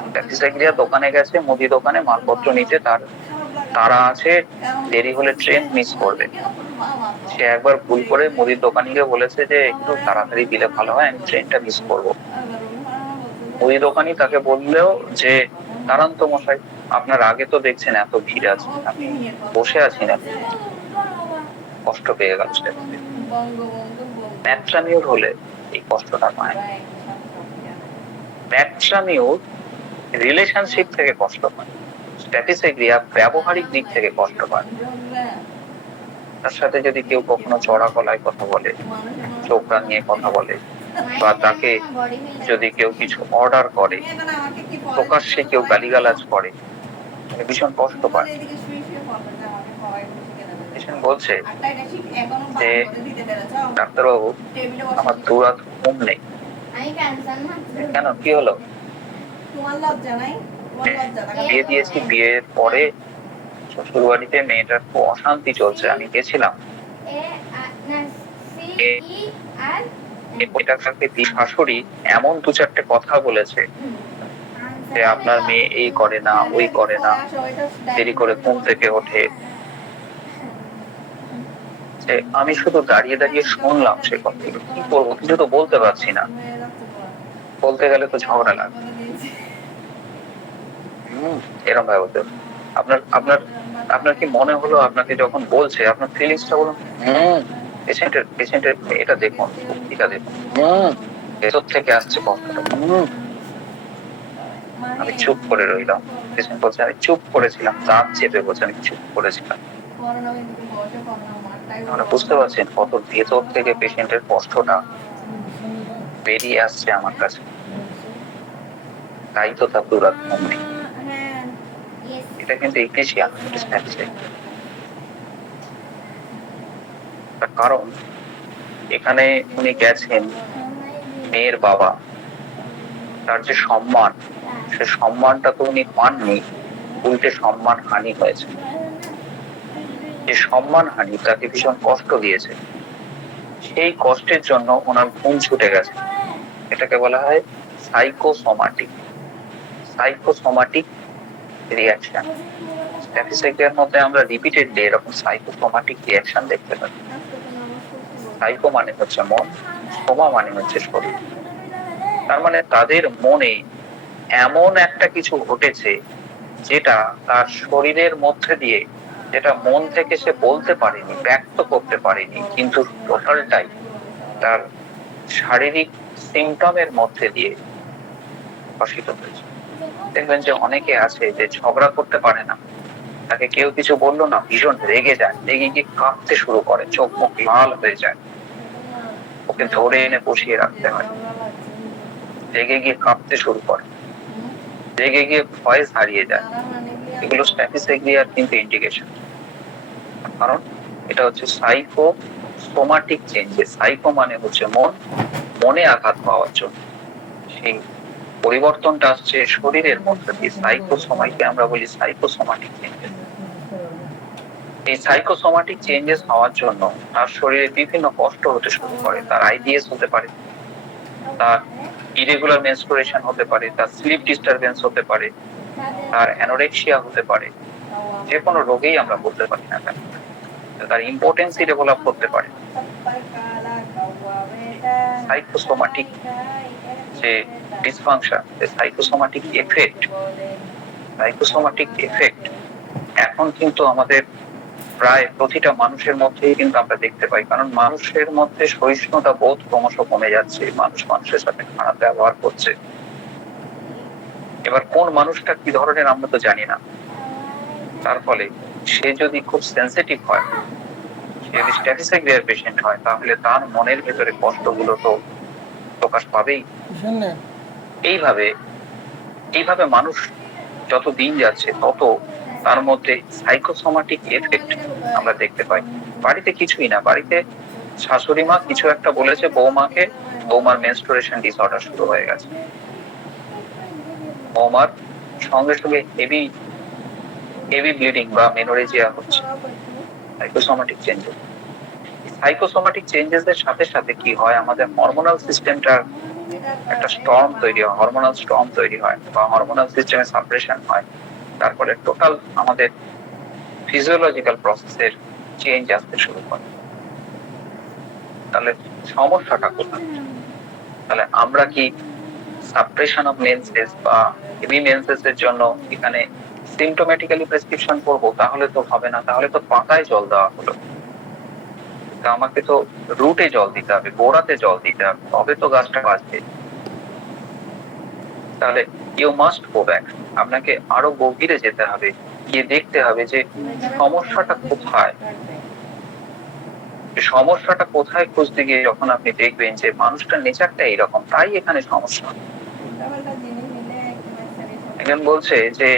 স্ট্র্যাপিসেগ্রিয়া দোকানে গেছে, মুদি দোকানে মালপত্র নিতে, তার তারা আছে, দেরি হলে ট্রেন মিস করবে। সে একবার ভুল করে মুদির দোকানিকে বলেছে যে একটু তাড়াতাড়ি দিলে ভালো হয়, আমি ট্রেনটা মিস করবো। মুদি দোকানি তাকে বললেও যে দাঁড়ান তো মশাই, আপনার আগে তো দেখছেন এত ভিড় আছে, আমি বসে আছি না। কষ্ট পেয়ে গেল সে। ন্যাট্রামিউর হলে এই কষ্টটা পায়। ন্যাট্রামিউর রিলেশনশিপ থেকে কষ্ট পায়, স্ট্র্যাপিসেগ্রিয়া ব্যবহারিক দিক থেকে কষ্ট পায়। তার সাথে যদি কেউ কখনো চড়া গলায় কথা বলে, চোখ রাঙিয়ে কথা বলে, বা তাকে যদি কেউ কিছু অর্ডার করে, প্রকাশ্যে কেউ গালিগালাজ করে, ভীষণ কষ্ট পায়। বলছে যে ডাক্তারবাবু, আমার দুরাত ঘুম নেই। কেন, কি হলো? বিয়ে দিয়েছি, বিয়ের পরে শ্বশুর বাড়িতে মেয়েটার খুব অশান্তি চলছে, আমি গেছিলাম। শাশুড়ি এমন দু চারটে কথা বলেছে যে আপনার মেয়ে এই করে না, ওই করে না, দেরি করে ঘুম থেকে ওঠে। আমি শুধু দাঁড়িয়ে দাঁড়িয়ে শুনলাম সে কথাগুলো, কি করবো, কিছু তো বলতে পারছি না, বলতে গেলে তো ঝগড়া লাগে। এরকম ভাবে বলতে আপনার আপনার আপনার কি মনে হলো, আপনাকে যখন বলছে, আপনার ফিলিংসটা বলুন। পেশেন্টের এটা দেখুন, এটা দেখুন, ভেতর থেকে আসছে কষ্টটা। আমি চুপ করে রইলাম। পেশেন্ট বলছে আমি চুপ করেছিলাম, দাঁত চেপে বলছে আমি চুপ করেছিলাম। মানে বুঝতে পারছেন কত ভেতর থেকে পেশেন্টের কষ্টটা বেরিয়ে আসছে আমার কাছে। তাই তো তার দুরাত ঘুম নেই। এটা কিন্তু ইগনিশিয়ান। কারণ এখানে উনি গেছেন, মেয়ের বাবা, তার যে সম্মান, সে সম্মানটা তো উনি পাননি, উল্টে সম্মান হানি হয়েছে। যে সম্মান হানি তাকে ভীষণ কষ্ট দিয়েছে, সেই কষ্টের জন্য ওনার ঘুম ছুটে গেছে। এটাকে বলা হয় সাইকোসোমাটিক রিয়াকশন। স্ট্যাটিস্টিকের মধ্যে আমরা রিপিটেডলি এরকম সাইকোসোমাটিক রিয়াকশন দেখতে পাই। সাইকো মানে হচ্ছে মন, সোমা মানে হচ্ছে শরীর। তার মানে তাদের মনে এমন একটা কিছু ঘটেছে যেটা তার শরীরের মধ্যে দিয়ে, যেটা মন থেকে সে বলতে পারেনি, ব্যক্ত করতে পারেনি, কিন্তু টোটালটাই তার শারীরিক সিমটমের মধ্যে দিয়ে প্রকাশিত হয়েছে। দেখবেন যে অনেকে আছে যে ঝগড়া করতে পারে না, তাকে কেউ কিছু বললো না, ভীষণ রেগে যায়, রেগে গিয়ে কাঁপতে শুরু করে, চোখ মুখ লাল হয়ে যায়, ওকে ধরে এনে বসিয়ে রাখতে হয়। রেগে গিয়ে কাঁপতে শুরু করে, রেগে গিয়ে ভয়েস হারিয়ে যায়। এগুলো স্ট্যাটিস্টিক্যাল কিন্তু ইন্ডিকেশন। কারণ এটা হচ্ছে সাইকোসোমাটিক চেঞ্জেস। সাইকো মানে হচ্ছে মন, মনে আঘাত পাওয়ার জন্য সেই পরিবর্তনটা আসছে শরীরের মধ্যে দিয়ে। সাইকোসোমাইকে আমরা বলি সাইকোসোমাটিক চেঞ্জেস। এই সাইকোসোমাটিক চেঞ্জেস হওয়ার জন্য তার শরীরে বিভিন্ন কষ্ট হতে শুরু করে। তার আইবিএস হতে পারে, তার ইরেগুলার মেনস্ট্রুয়েশন হতে পারে, তার স্লিপ ডিস্টারবেন্স হতে পারে, তার অ্যানোরেক্সিয়া হতে পারে, যে কোনো রোগেই আমরা বলতে পারি না কেন, তার ইম্পোটেন্সি ডেভেলপ করতে পারে। সাইকোসোমাটিক যে ডিসফাংশন, সাইকোসোমাটিক এফেক্ট এখন কিন্তু আমাদের প্রায় প্রতিটা মানুষের মধ্যেই কিন্তু আমরা দেখতে পাই। কারণ মানুষের মধ্যে সহিষ্ণুতা বোধ ক্রমশ কমে যাচ্ছে, মানুষ মানুষের সাথে খারাপ ব্যবহার করছে। এবার কোন মানুষটা কি ধরনের আমরা তো জানি না, তার ফলে সে যদি খুব সেন্সিটিভ হয়, সে যদি স্ট্যাটিক রেয়ার পেশেন্ট হয়, তাহলে তার মনের ভেতরে কষ্টগুলো তো প্রকাশ পাবেই। এইভাবে মানুষ যত দিন যাচ্ছে তত তার মধ্যে সাইকোসোমাটিক এফেক্ট আমরা দেখতে পাই। বাড়িতে কিছুই না, বাড়িতে শাশুড়ি মা কিছু একটা বলেছে বৌমাকে, বৌমার মেনস্ট্রুয়েশন ডিসঅর্ডার শুরু হয়ে গেছে, বৌমার সঙ্গে সঙ্গে হেভি ব্লিডিং বা মেনোরেজিয়া হচ্ছে। সাইকোসোমাটিক চেঞ্জেস এর সাথে সাথে কি হয়, আমাদের হরমোনাল সিস্টেমটার একটা স্টর্ম তৈরি হয় বা হরমোনাল সিস্টেমে সাপ্রেশন হয়। তারপরে টোটাল আমাদের ফিজিওলজিক্যাল প্রসেসের চেঞ্জ আসতে শুরু করে। তাহলে সমস্যাটা কোথায়? তাহলে আমরা কি সাপ্রেশন অফ মেনসেস বা হেভি মেনসেস এর জন্য এখানে সিম্পটোমেটিক্যালি প্রেসক্রিপশন করব? তাহলে তো হবে না, তাহলে তো পাতায় জল দেওয়া হলো। আমাকে তো রুটে জল দিতে হবে, গোড়াতে জল দিতে হবে, তবে তো গাছটা বাঁচবে। তাহলে ইউ মাস্ট গো ব্যাক, আপনাকে আরো গভীরে যেতে হবে, গিয়ে দেখতে হবে যে সমস্যাটা কোথায়। সমস্যাটা কোথায় খুঁজতে গিয়ে যখন আপনি দেখবেন যে মানুষটার নেচারটা এইরকম, তাই এখানে সমস্যা। একজন বলছে যে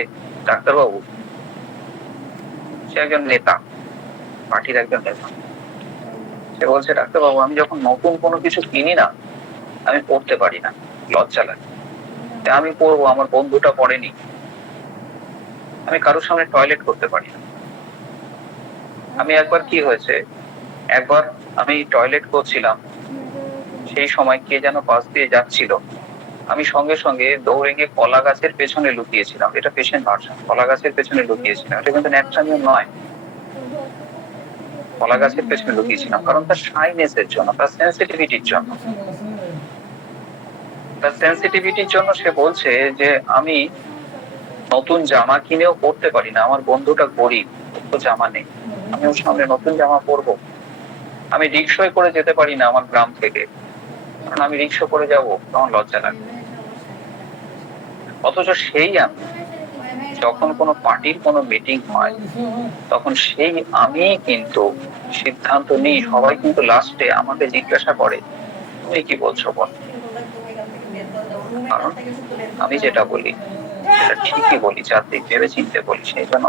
ডাক্তারবাবু, সে একজন নেতা, পার্টির একজন নেতা, সে বলছে ডাক্তারবাবু, আমি যখন নতুন কোনো কিছু কিনি না, আমি পড়তে পারি না, লজ্জা লাগে। আমি পড়বো, আমার বন্ধুটা পড়েনি। আমি কারোর সামনে টয়লেট করতে পারি না। আমি একবার কি হয়েছে, একবার আমি টয়লেট করছিলাম, সেই সময় কে যেন পাশ দিয়ে যাচ্ছিল, আমি সঙ্গে সঙ্গে দৌড়ে গিয়ে কলা গাছের পেছনে লুকিয়েছিলাম। এটা পেশেন্ট ভার্সন, কলা গাছের পেছনে লুকিয়েছিলাম। এটা কিন্তু ন্যাট্রামিয়াম নয়, কলা গাছের পেছনে লুকিয়েছিলাম, কারণ তার শাইনেসের জন্য, তার সেন্সিটিভিটির জন্য। তার সেন্সিটিভিটির জন্য সে বলছে যে আমি নতুন জামা কিনেও পরতে পারি না, আমার বন্ধুটা গরিব, তো জামা নেই, আমি ওর সামনে নতুন জামা পরবো? আমি রিক্সায় করে যেতে পারি না আমার গ্রাম থেকে, কারণ আমি রিক্সা করে যাবো, তখন লজ্জা লাগবে। অথচ সেই আমি যখন কোনো পার্টির কোনো মিটিং হয়, তখন সেই আমি কিন্তু সিদ্ধান্ত নিই। সবাই কিন্তু লাস্টে আমাকে জিজ্ঞাসা করে তুমি কি বলছো বল, কারণ আমি যেটা বলি সেটা ঠিকই বলি, যাতে ভেবে চিনতে বলি। সেই জন্য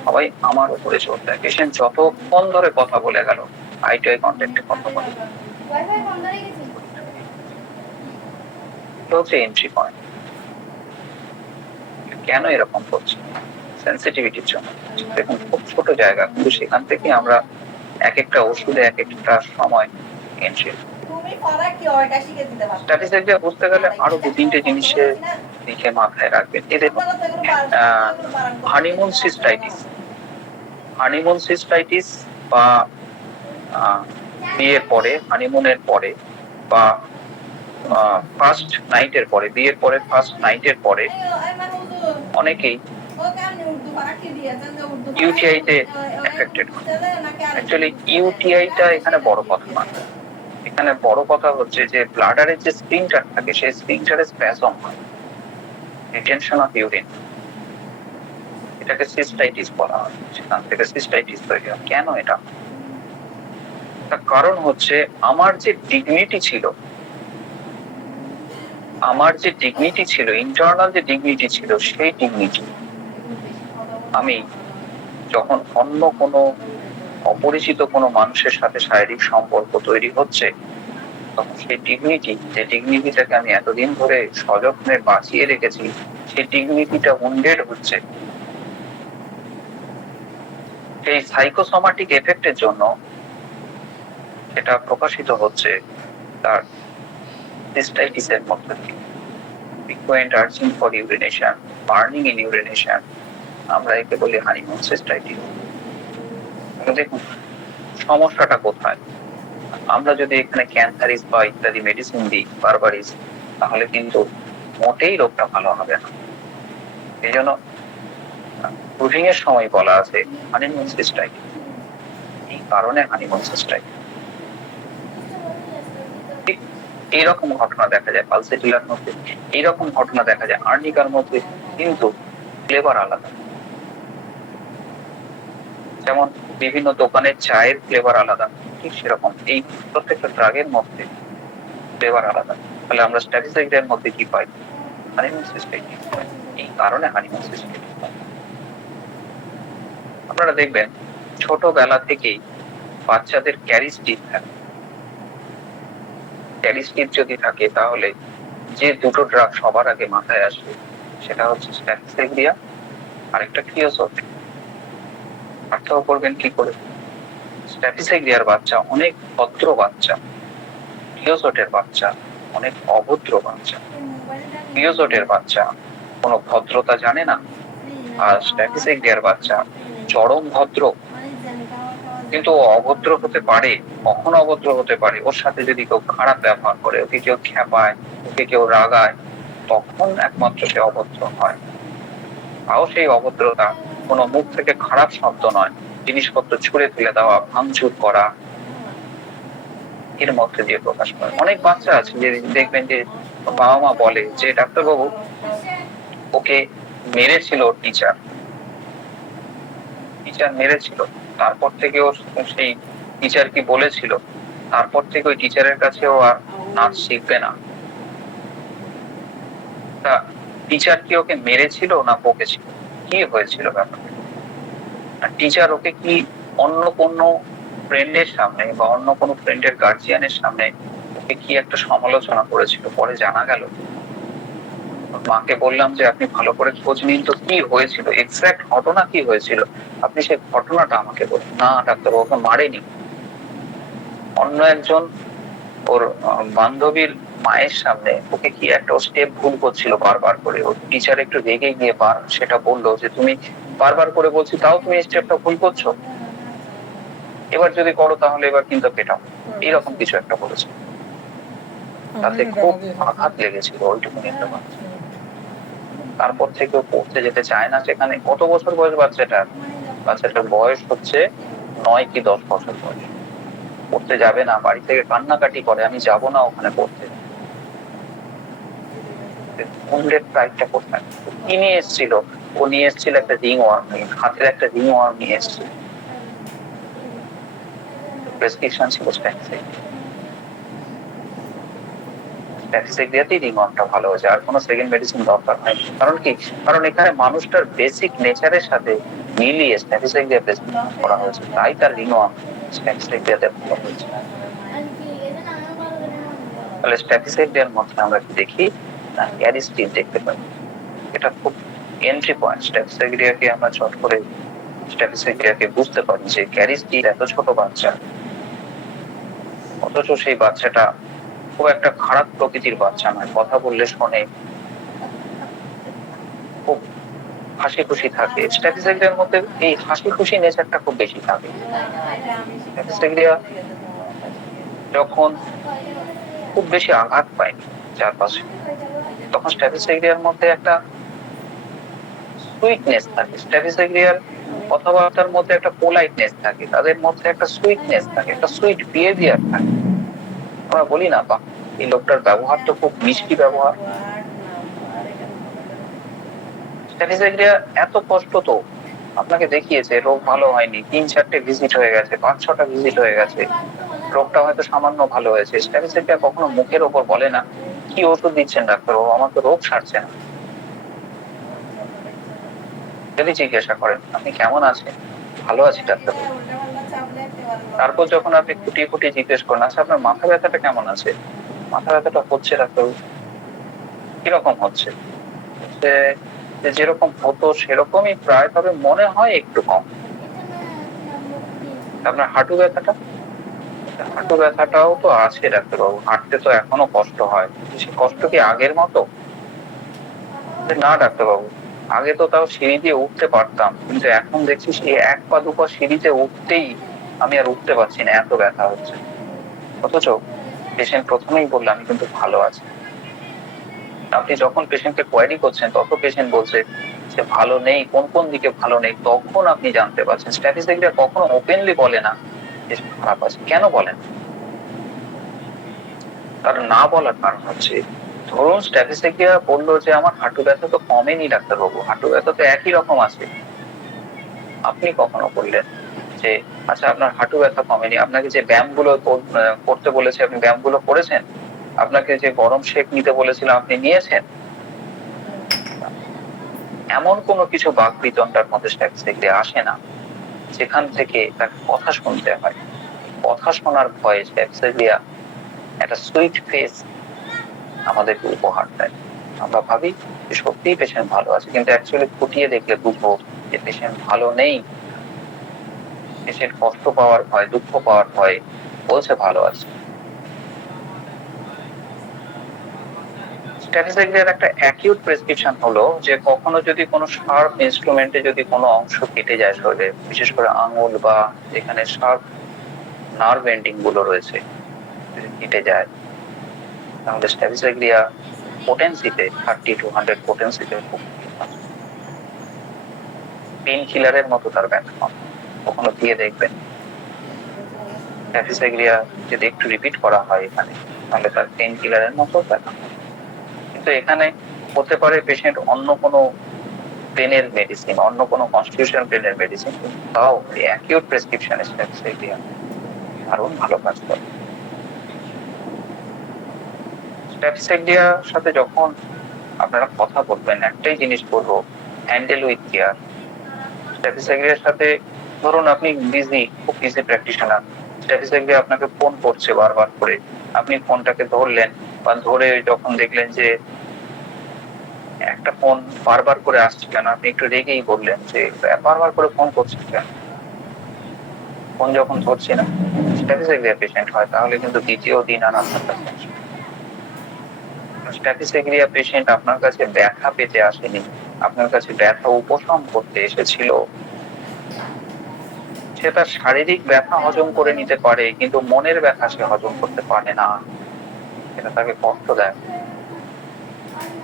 সবাই আমার উপরে জোর দেয়। পেশেন্ট যতক্ষণ ধরে কথা বলে গেল, আই টু আই কন্ট্যাক্টে কথা বলে, এটা হচ্ছে এন্ট্রি পয়েন্ট। কেন এরকম করছে? সেন্সিটিভিটির জন্য। দেখুন, খুব ছোট জায়গা, কিন্তু সেখান থেকে আমরা এক একটা ওষুধে এক একটা সময় এন্ট্রি। স্ট্যাটিস্টিক্স বুঝতে গেলে আরো দু তিনটে জিনিসের দিকে মাথায় রাখবেন। এই দেখুন, হানিমুন সিস্টাইটিস বা বিয়ের পরে, হানিমুনের পরে বা ফার্স্ট নাইটের পরে, বিয়ের পরে ফার্স্ট নাইটের পরে অনেকেই ইউটিআই তে এফেক্টেড হয়। অ্যাকচুয়ালি ইউটিআইটা এখানে বড় কথা না, এখানে বড় কথা হচ্ছে যে ব্লাডারের যে স্প্রিংটার থাকে, সেই স্প্রিংটারে স্প্যাজম হয়, রিটেনশন অফ ইউরিন, এটাকে সিস্টাইটিস বলা হয়। সেখান থেকে সিস্টাইটিস তৈরি হয়। কেন এটা? তার কারণ হচ্ছে আমার যে ডিগনিটি ছিল, ইন্টারনাল যে ডিগনিটি ছিল, সেই ডিগনিটি আমি যখন অন্য কোনো অপরিচিত কোনো মানুষের সাথে শারীরিক সম্পর্ক তৈরি হচ্ছে, তখন সেই ডিগনিটিটাকে আমি এতদিন ধরে সযত্নে বাঁচিয়ে রেখেছি, সেই ডিগনিটিটা উন্ডেড হচ্ছে। সেই সাইকোসোমাটিক এফেক্টের জন্য এটা প্রকাশিত হচ্ছে তার সিস্টাইটিসের মধ্যে দিয়ে। frequent urging for urination, burning in urination, আমরা একে বলি হানিমুন সিস্টাইটিস। দেখুন সমস্যাটা কোথায়। আমরা যদি এখানে ক্যান্সারিস বা ইত্যাদি মেডিসিন দিই বারবারিস, তাহলে কিন্তু মোটেই রোগটা ভালো হবে না। এই জন্য প্রুভিং এর সময় বলা আছে হানিমুন সিস্টাইটিস, এই কারণে হানিমুন সিস্টাইটিস। ঠিক এইরকম ঘটনা দেখা যায় পালসেটিলার মধ্যে, এইরকম ঘটনা দেখা যায় আর্নিকার মধ্যে, কিন্তু ফ্লেভার আলাদা। যেমন বিভিন্ন দোকানের চায়ের ফ্লেভার আলাদা, ঠিক সেরকম এই প্রত্যেকটা ড্রাগের মধ্যে ফ্লেভার আলাদা। তাহলে আমরা স্ট্যাটিস্টিক্সের মধ্যে কি পাই? হানিমুন সিস্টাইটিস পাই। এই কারণে হানিমুন সিস্টাইটিস পাই। আপনারা দেখবেন ছোটবেলা থেকেই বাচ্চাদের ক্যারিস্টিক থাকে। ক্যারিস্টিক যদি থাকে তাহলে যে দুটো ড্রাগ সবার আগে মাথায় আসে সেটা হচ্ছে স্ট্যাটিস্টিক্রিয়া আর একটা ক্রিওসোট। পার্থক্য করবেন কি করে? স্ট্যাটিস্টিক্রিয়ার বাচ্চা অনেক ভদ্র বাচ্চা, ক্রিওসোটের বাচ্চা অনেক অভদ্র বাচ্চা। ক্রিওসোটের বাচ্চা কোনো ভদ্রতা জানে না, আর স্ট্যাটিস্টিক্রিয়ার বাচ্চা চরম ভদ্র, কিন্তু অভদ্র হতে পারে। কখন অভদ্র হতে পারে? ওর সাথে যদি কেউ খারাপ ব্যবহার করে, ওকে কেউ খেপায়, ওকে কেউ রাগায়, তখন একমাত্র সে অভদ্র হয়। তাও সেই অভদ্রতা কোনো মুখ থেকে খারাপ শব্দ নয়, জিনিসপত্র ছুঁড়ে ফেলে দেওয়া, ভাঙচুর করা, এর মধ্যে দিয়ে প্রকাশ পায়। অনেক বাচ্চা আছে যে দেখবেন যে বাবা মা বলে যে ডাক্তারবাবু ওকে মেরেছিল টিচার, টিচার মেরেছিল, তারপর থেকে ও সেই টিচার কি বলেছিল, তারপর থেকে ওই টিচারের কাছে ও আর নাচ শিখবে না। তা টিচার কি ওকে মেরেছিল না বকেছিল? কি হয়েছিল ব্যাপারটা? টিচার ওকে কি অন্য কোনো ফ্রেন্ডের সামনে বা অন্য কোনো ফ্রেন্ডের গার্জিয়ানের সামনে ওকে কি একটা সমালোচনা করেছিল? পরে জানা গেল। মাকে বললাম যে আপনি ভালো করে খোঁজ নিন তো কি হয়েছিল, এক্সাক্ট ঘটনা কি হয়েছিল, আপনি সেই ঘটনাটা আমাকে বলুন। না ডাক্তার, ওকে মারেনি, অন্য একজন ওর বান্ধবীর মায়ের সামনে ওকে কি একটা স্টেপ ভুল করছিল বারবার করে, ওর টিচার একটু রেগে গিয়ে সেটা বললো যে তুমি বারবার করে বলছি তাও তুমি স্টেপটা ভুল করছো, এবার যদি করো তাহলে এবার কিন্তু পেটাও, এইরকম কিছু একটা বলেছে। তাতে খুব আঘাত লেগেছিল ওইটুকুনি একটা বাচ্চা। তারপর থেকে পড়তে যেতে চায় না সেখানে। কত বছর বয়স বাচ্চাটার? বাচ্চাটার বয়স হচ্ছে 9 কি 10 বছর বয়স। পড়তে যাবে না, বাড়ি থেকে কান্নাকাটি করে আমি যাব না ওখানে পড়তে। প্রাইডটা কোথায়? কি নিয়ে এসেছিল? ও নিয়ে এসেছিল একটা রিং ওয়ার্ম, হাতের একটা রিং ওয়ার্ম নিয়ে এসেছিল, প্রেসক্রিপশন ছিল স্ট্যাটিস্টিক্রিয়াতেই রিং ওয়ার্মটা ভালো হয়েছে, আর কোনো সেকেন্ড মেডিসিন দরকার হয়। কারণ কি? কারণ এখানে মানুষটার বেসিক নেচারের সাথে মিলিয়ে স্ট্যাটিস্টিক্রিয়া প্রেসক্রিপশন করা হয়েছে, তাই তার রিং ওয়ার্ম স্ট্যাটিস্টিক্রিয়াতে ভালো হয়েছে। তাহলে স্ট্যাটিস্টিক্রিয়ার মধ্যে আমরা কি দেখি? না, ক্যারিস্টিক দেখতে পাই। এটা খুব এন্ট্রি পয়েন্ট। স্ট্যাটিস্টিক্রিয়াকে আমরা চট করে স্ট্যাটিস্টিক্রিয়াকে বুঝতে পারি যে ক্যারিস্টিক এত ছোট বাচ্চা, অথচ সেই বাচ্চাটা খুব একটা খারাপ প্রকৃতির বাচ্চা নয়, কথা বললে শোনে, খুব হাসি খুশি থাকে। স্ট্যাটিস্টিক্সের মধ্যে এই হাসি খুশি নেচারটা খুব বেশি থাকে। স্ট্যাটিস্টিক্রিয়া যখন খুব বেশি আঘাত পায় চারপাশে, তখন স্ট্যাটিস্টিক্রিয়ার মধ্যে একটা সুইটনেস থাকে। স্ট্যাটিস্টিক্রিয়ার কথাবার্তার মধ্যে একটা পোলাইটনেস থাকে, তাদের মধ্যে একটা সুইটনেস থাকে, একটা সুইট বিহেভিয়ার থাকে। আমরা বলি না বা এই লোকটার ব্যবহার তো খুব মিষ্টি ব্যবহার। স্ট্যাটিস্টিক্রিয়া এত কষ্ট তো আপনাকে দেখিয়েছে, রোগ ভালো হয়নি, 3-4টে ভিজিট হয়ে গেছে, 5-6টা ভিজিট হয়ে গেছে, রোগটা হয়তো সামান্য ভালো হয়েছে। স্ট্যাটিস্টিক্রিয়া কখনো মুখের ওপর বলে না কি ওষুধ দিচ্ছেন ডাক্তার, আমার তো রোগ সারছে না। যদি জিজ্ঞাসা করেন আপনি কেমন আছেন, ভালো আছি ডাক্তার, তারপর যখন আপনি খুঁটিয়ে খুঁটিয়ে জিজ্ঞেস করেন আচ্ছা আপনার মাথা ব্যথাটা কেমন আছে, মাথা ব্যথাটা হচ্ছে ডাক্তার, কিরকম হচ্ছে, যেরকম হতো সেরকমই প্রায়, তবে মনে হয় একটু কম। আপনার হাঁটু ব্যথাটা, হাঁটু ব্যথাটাও তো আছে ডাক্তারবাবু, হাঁটতে তো এখনো কষ্ট হয়, সে কষ্ট কি আগের মতো? না ডাক্তারবাবু, আগে তো তাও সিঁড়ি দিয়ে উঠতে পারতাম, কিন্তু এখন দেখছি সেই 1 পা 2 পা সিঁড়িতে উঠতেই আমি আর উঠতে পারছি না, এত ব্যথা হচ্ছে। অথচ পেশেন্ট প্রথমেই বললো আমি কিন্তু ভালো আছি। আপনি যখন পেশেন্টকে কোয়ারি করছেন তত পেশেন্ট বলছে সে ভালো নেই, কোন কোন দিকে ভালো নেই, তখন আপনি জানতে পারছেন। স্ট্যাটিস্টিকরা কখনো ওপেনলি বলে না যে সে খারাপ আছে। কেন বলেন? তার না বলার কারণ হচ্ছে, ধরুন স্ট্যাটিস্টিকরা বললো যে আমার হাঁটু ব্যথা তো কমেনি ডাক্তারবাবু, হাঁটু ব্যথা তো একই রকম আছে। আপনি কখনো বললেন যে আচ্ছা আপনার হাঁটু ব্যথা কমেনি, আপনাকে যে ব্যায়ামগুলো করতে বলেছে আপনি ব্যায়ামগুলো করেছেন, আপনাকে যে গরম শেক নিতে বলেছিলাম আপনি নিয়েছেন? এমন কোনো কিছু বাকবিতণ্ডার মধ্যে স্ট্যাটিস্টিকে আসে না যেখান থেকে তাকে কথা শুনতে হয়। কথা শোনার ভয়ে স্ট্যাটিস্টিকরা একটা সুইট ফেস আমাদেরকে উপহার দেয়। আমরা ভাবি যে সত্যিই পেশেন্ট ভালো আছে, কিন্তু অ্যাকচুয়ালি খুঁটিয়ে দেখলে বুঝবো যে পেশেন্ট ভালো নেই। পেশেন্ট কষ্ট পাওয়ার ভয়, দুঃখ পাওয়ার ভয় বলছে ভালো আছে। স্ট্যাটিস্টিকদের একটা অ্যাকিউট প্রেসক্রিপশন হলো যে কখনো যদি কোনো শার্প ইনস্ট্রুমেন্টে যদি কোনো অংশ কেটে যায় শরীরে, বিশেষ করে আঙুল বা যেখানে শার্প নার্ভ এন্ডিং গুলো রয়েছে যদি কেটে যায়, তাহলে স্ট্যাটিস্টিকরা পোটেন্সিতে 30 to 100 পোটেন্সিতে পেন কিলারের মতো তার ব্যথা কখনো দিয়ে দেখবেন। স্ট্যাটিস্টিকরা যদি একটু রিপিট করা হয় এখানে, তাহলে তার পেন কিলারের মতো ব্যথা। কিন্তু এখানে হতে পারে পেশেন্ট অন্য কোনো পেনের মেডিসিন, অন্য কোনো কনস্টিটিউশনাল পেনের মেডিসিন, তাও এই অ্যাকিউট প্রেসক্রিপশনে স্ট্যাটিস্টিকরা দারুণ ভালো কাজ করে। স্ট্যাটিস্টিকদের সাথে যখন আপনারা কথা বলবেন, একটাই জিনিস বলবো, হ্যান্ডেল উইথ কেয়ার। স্ট্যাটিস্টিকদের সাথে ধরুন আপনি বিজি, খুব বিজি প্র্যাকটিশনার, স্ট্যাটিস্টিকরা আপনাকে ফোন করছে বারবার করে, আপনি ফোনটাকে ধরলেন বা ধরে যখন দেখলেন যে একটা ফোন বারবার করে আসছে কেন, আপনি একটু রেগেই বললেন যে বারবার করে ফোন করছে কেন, ফোন যখন ধরছে না, স্ট্যাটিস্টিকরা পেশেন্ট হয়, তাহলে কিন্তু দ্বিতীয় দিন আর আপনার কাছে আসে। স্ট্যাটিস্টিকরা পেশেন্ট আপনার কাছে ব্যথা পেতে আসেনি, আপনার কাছে ব্যথা উপশম করতে এসেছিল। সে তার শারীরিক ব্যথা হজম করে নিতে পারে, কিন্তু মনের ব্যথা সে হজম করতে পারে না, এটা তাকে কষ্ট দেয়।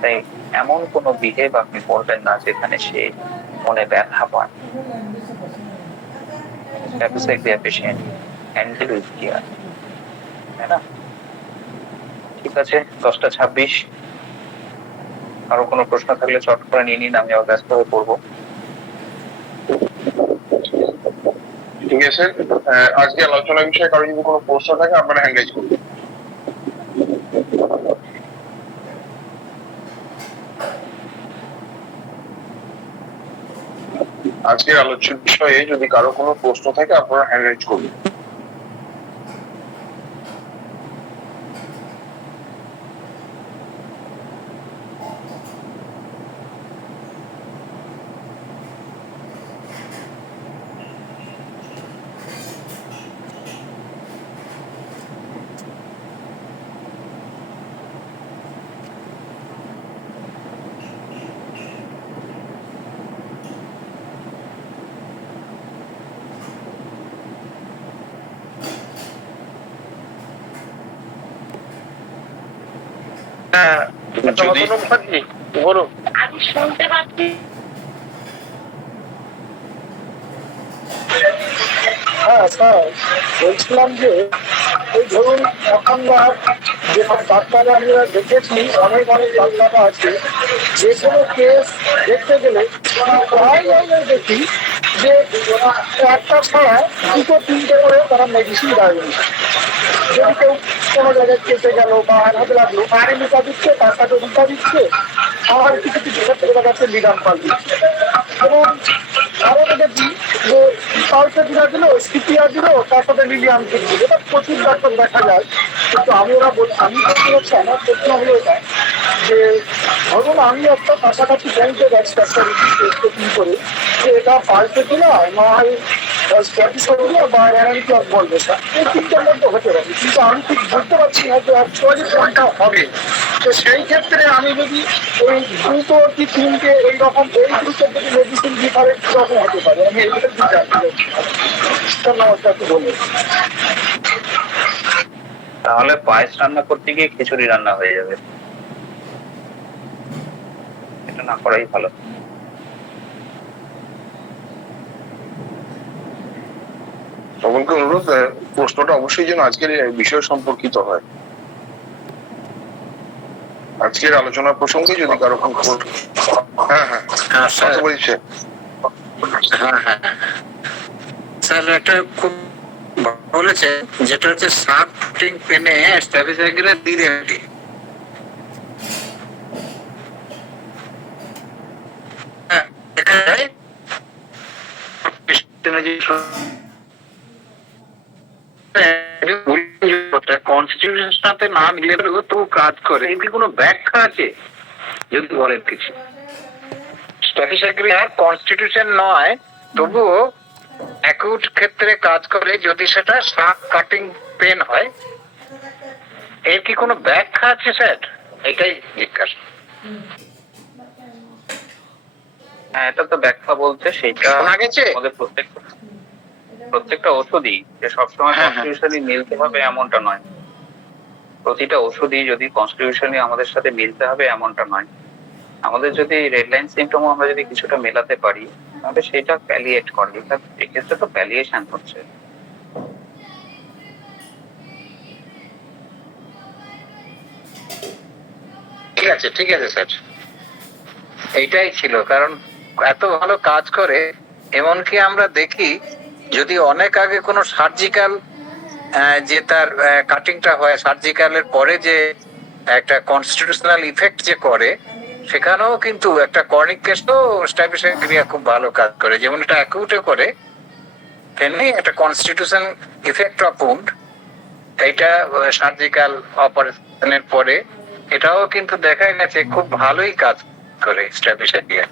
তাই এমন কোনো বিহেভ আপনি করবেন না যেখানে সে মনে ব্যথা পায়। স্ট্যাটিস্টিকরা পেশেন্ট হ্যান্ডেল উইথ কেয়ার, তাই না? ঠিক আছে, 10:26। আরো কোনো প্রশ্ন থাকলে চট করে নিয়ে নিন, আমি ব্যস্ত হয়ে পড়বো। ঠিক আছে, আজকে আলোচনার বিষয়ে কারো যদি কোনো প্রশ্ন থাকে আপনারা হ্যান্ড রাইজ করুন। আজকের আলোচ্য বিষয়ে যদি কারো কোনো প্রশ্ন থাকে আপনারা হ্যান্ড রাইজ করুন। বলুন। আমি শুনতে পাচ্ছি। হ্যাঁ স্যার, বলছিলাম যে এই ধরুন এখনকার যেসব ডাক্তাররা আমরা দেখেছি, অনেক অনেক ডাক্তাররা আছে, যে কোনো কেস দেখতে গেলে প্রায় জায়গায় দেখি যে একটা ছাড়া দুটো তিনটে করে তারা মেডিসিন দেয়। যদি কেউ কোনো জায়গায় কেটে গেল বা হাতে লাগলো, আরে মিটা দিচ্ছে, তার সাথে উল্টা দিচ্ছে, আর কিছু কিছু ক্ষেত্রে দেখা যাচ্ছে নিদান পাল দিচ্ছে। এবং আরো দেখেছি যে পালসে দিলা দিল, সিপিআর দিল, তার সাথে লিলিয়াম দিল, এটা প্রচুর ডাক্তার দেখা যায়। কিন্তু আমি বলতে হচ্ছে, আমার প্রশ্ন হলো এটা যে ধরুন আমি একটা কাছাকাছি ব্যাংকে যাচ্ছি একটা রুগী করে, যে এটা পালসে দিলা না হয় বা অ্যানালিটিক বলবে, এই তিনটের মধ্যে হতে পারে, কিন্তু আমি ঠিক বুঝতে পারছি না যে অ্যাকচুয়ালি কোনটা হবে। তো সেই ক্ষেত্রে আমি যদি ওই দুটো কি তিনটে এইরকম এই দুটোর যদি মেডিসিন ডিফারেন্ট কিরকম হতে পারে, আমি এইগুলো কি জানতে চাচ্ছি। ধন্যবাদ, একটু বলুন। তাহলে পায়েস রান্না করতে গিয়ে খিচুড়ি রান্না হয়ে যাবে, এটা না করাই ভালো। সকলকে অনুরোধ, প্রশ্নটা অবশ্যই যেন আজকের বিষয় সম্পর্কিত হয়। আজকের আলোচনার প্রসঙ্গে যদি কারো কোনো হ্যাঁ হ্যাঁ কথা বলছে। হ্যাঁ হ্যাঁ স্যার, একটা খুব বলেছে যেটা হচ্ছে সার্ফটিং পেনে স্ট্যাবিলাইজার দিয়ে দেবে। হ্যাঁ, দেখা যায় কনস্টিটিউশনটাতে না মিলে তো কাজ করে, এর কি কোনো ব্যাখ্যা আছে যদি বলেন কিছু? স্ট্যাটিস্টিক্যাল কনস্টিটিউশন নয়, তবুও অ্যাকিউট ক্ষেত্রে কাজ করে যদি সেটা শার্প কাটিং পেন হয়, এর কি কোনো ব্যাখ্যা আছে স্যার? এটাই জিজ্ঞাসা। হ্যাঁ, এটা তো ব্যাখ্যা বলতে সেইটা শোনা গেছে? আমাদের প্রত্যেকটা ওষুধই যে সবসময় কনস্টিটিউশনই মিলতে হবে এমনটা নয়। প্রতিটা ওষুধই যদি কনস্টিটিউশনই আমাদের সাথে মিলতে হবে এমনটা নয়। আমাদের যদি রেড লাইন সিমটম আমরা যদি কিছুটা মেলাতে পারি, তাহলে সেটা প্যালিয়েট করে। এক্ষেত্রে তো প্যালিয়েশন হচ্ছে। ঠিক আছে স্যার, এইটাই ছিল কারণ এত ভালো কাজ করে। এমনকি আমরা দেখি যদি অনেক আগে কোনো সার্জিক্যাল যে তার কাটিংটা হয়, সার্জিক্যালের পরে যে একটা কনস্টিটিউশনাল ইফেক্ট যে করে, সেখানেও কিন্তু একটা কর্নিক কেসও স্ট্যাবিলাইজার ক্রিয়া খুব ভালো কাজ করে। যেমন এটা অ্যাকিউটে করে, তেমনি একটা কনস্টিটিউশন ইফেক্ট অফ উন্ড, এইটা সার্জিক্যাল অপারেশনের পরে এটাও কিন্তু দেখা গেছে খুব ভালোই কাজ করে স্ট্যাবিলাইজার ক্রিয়া।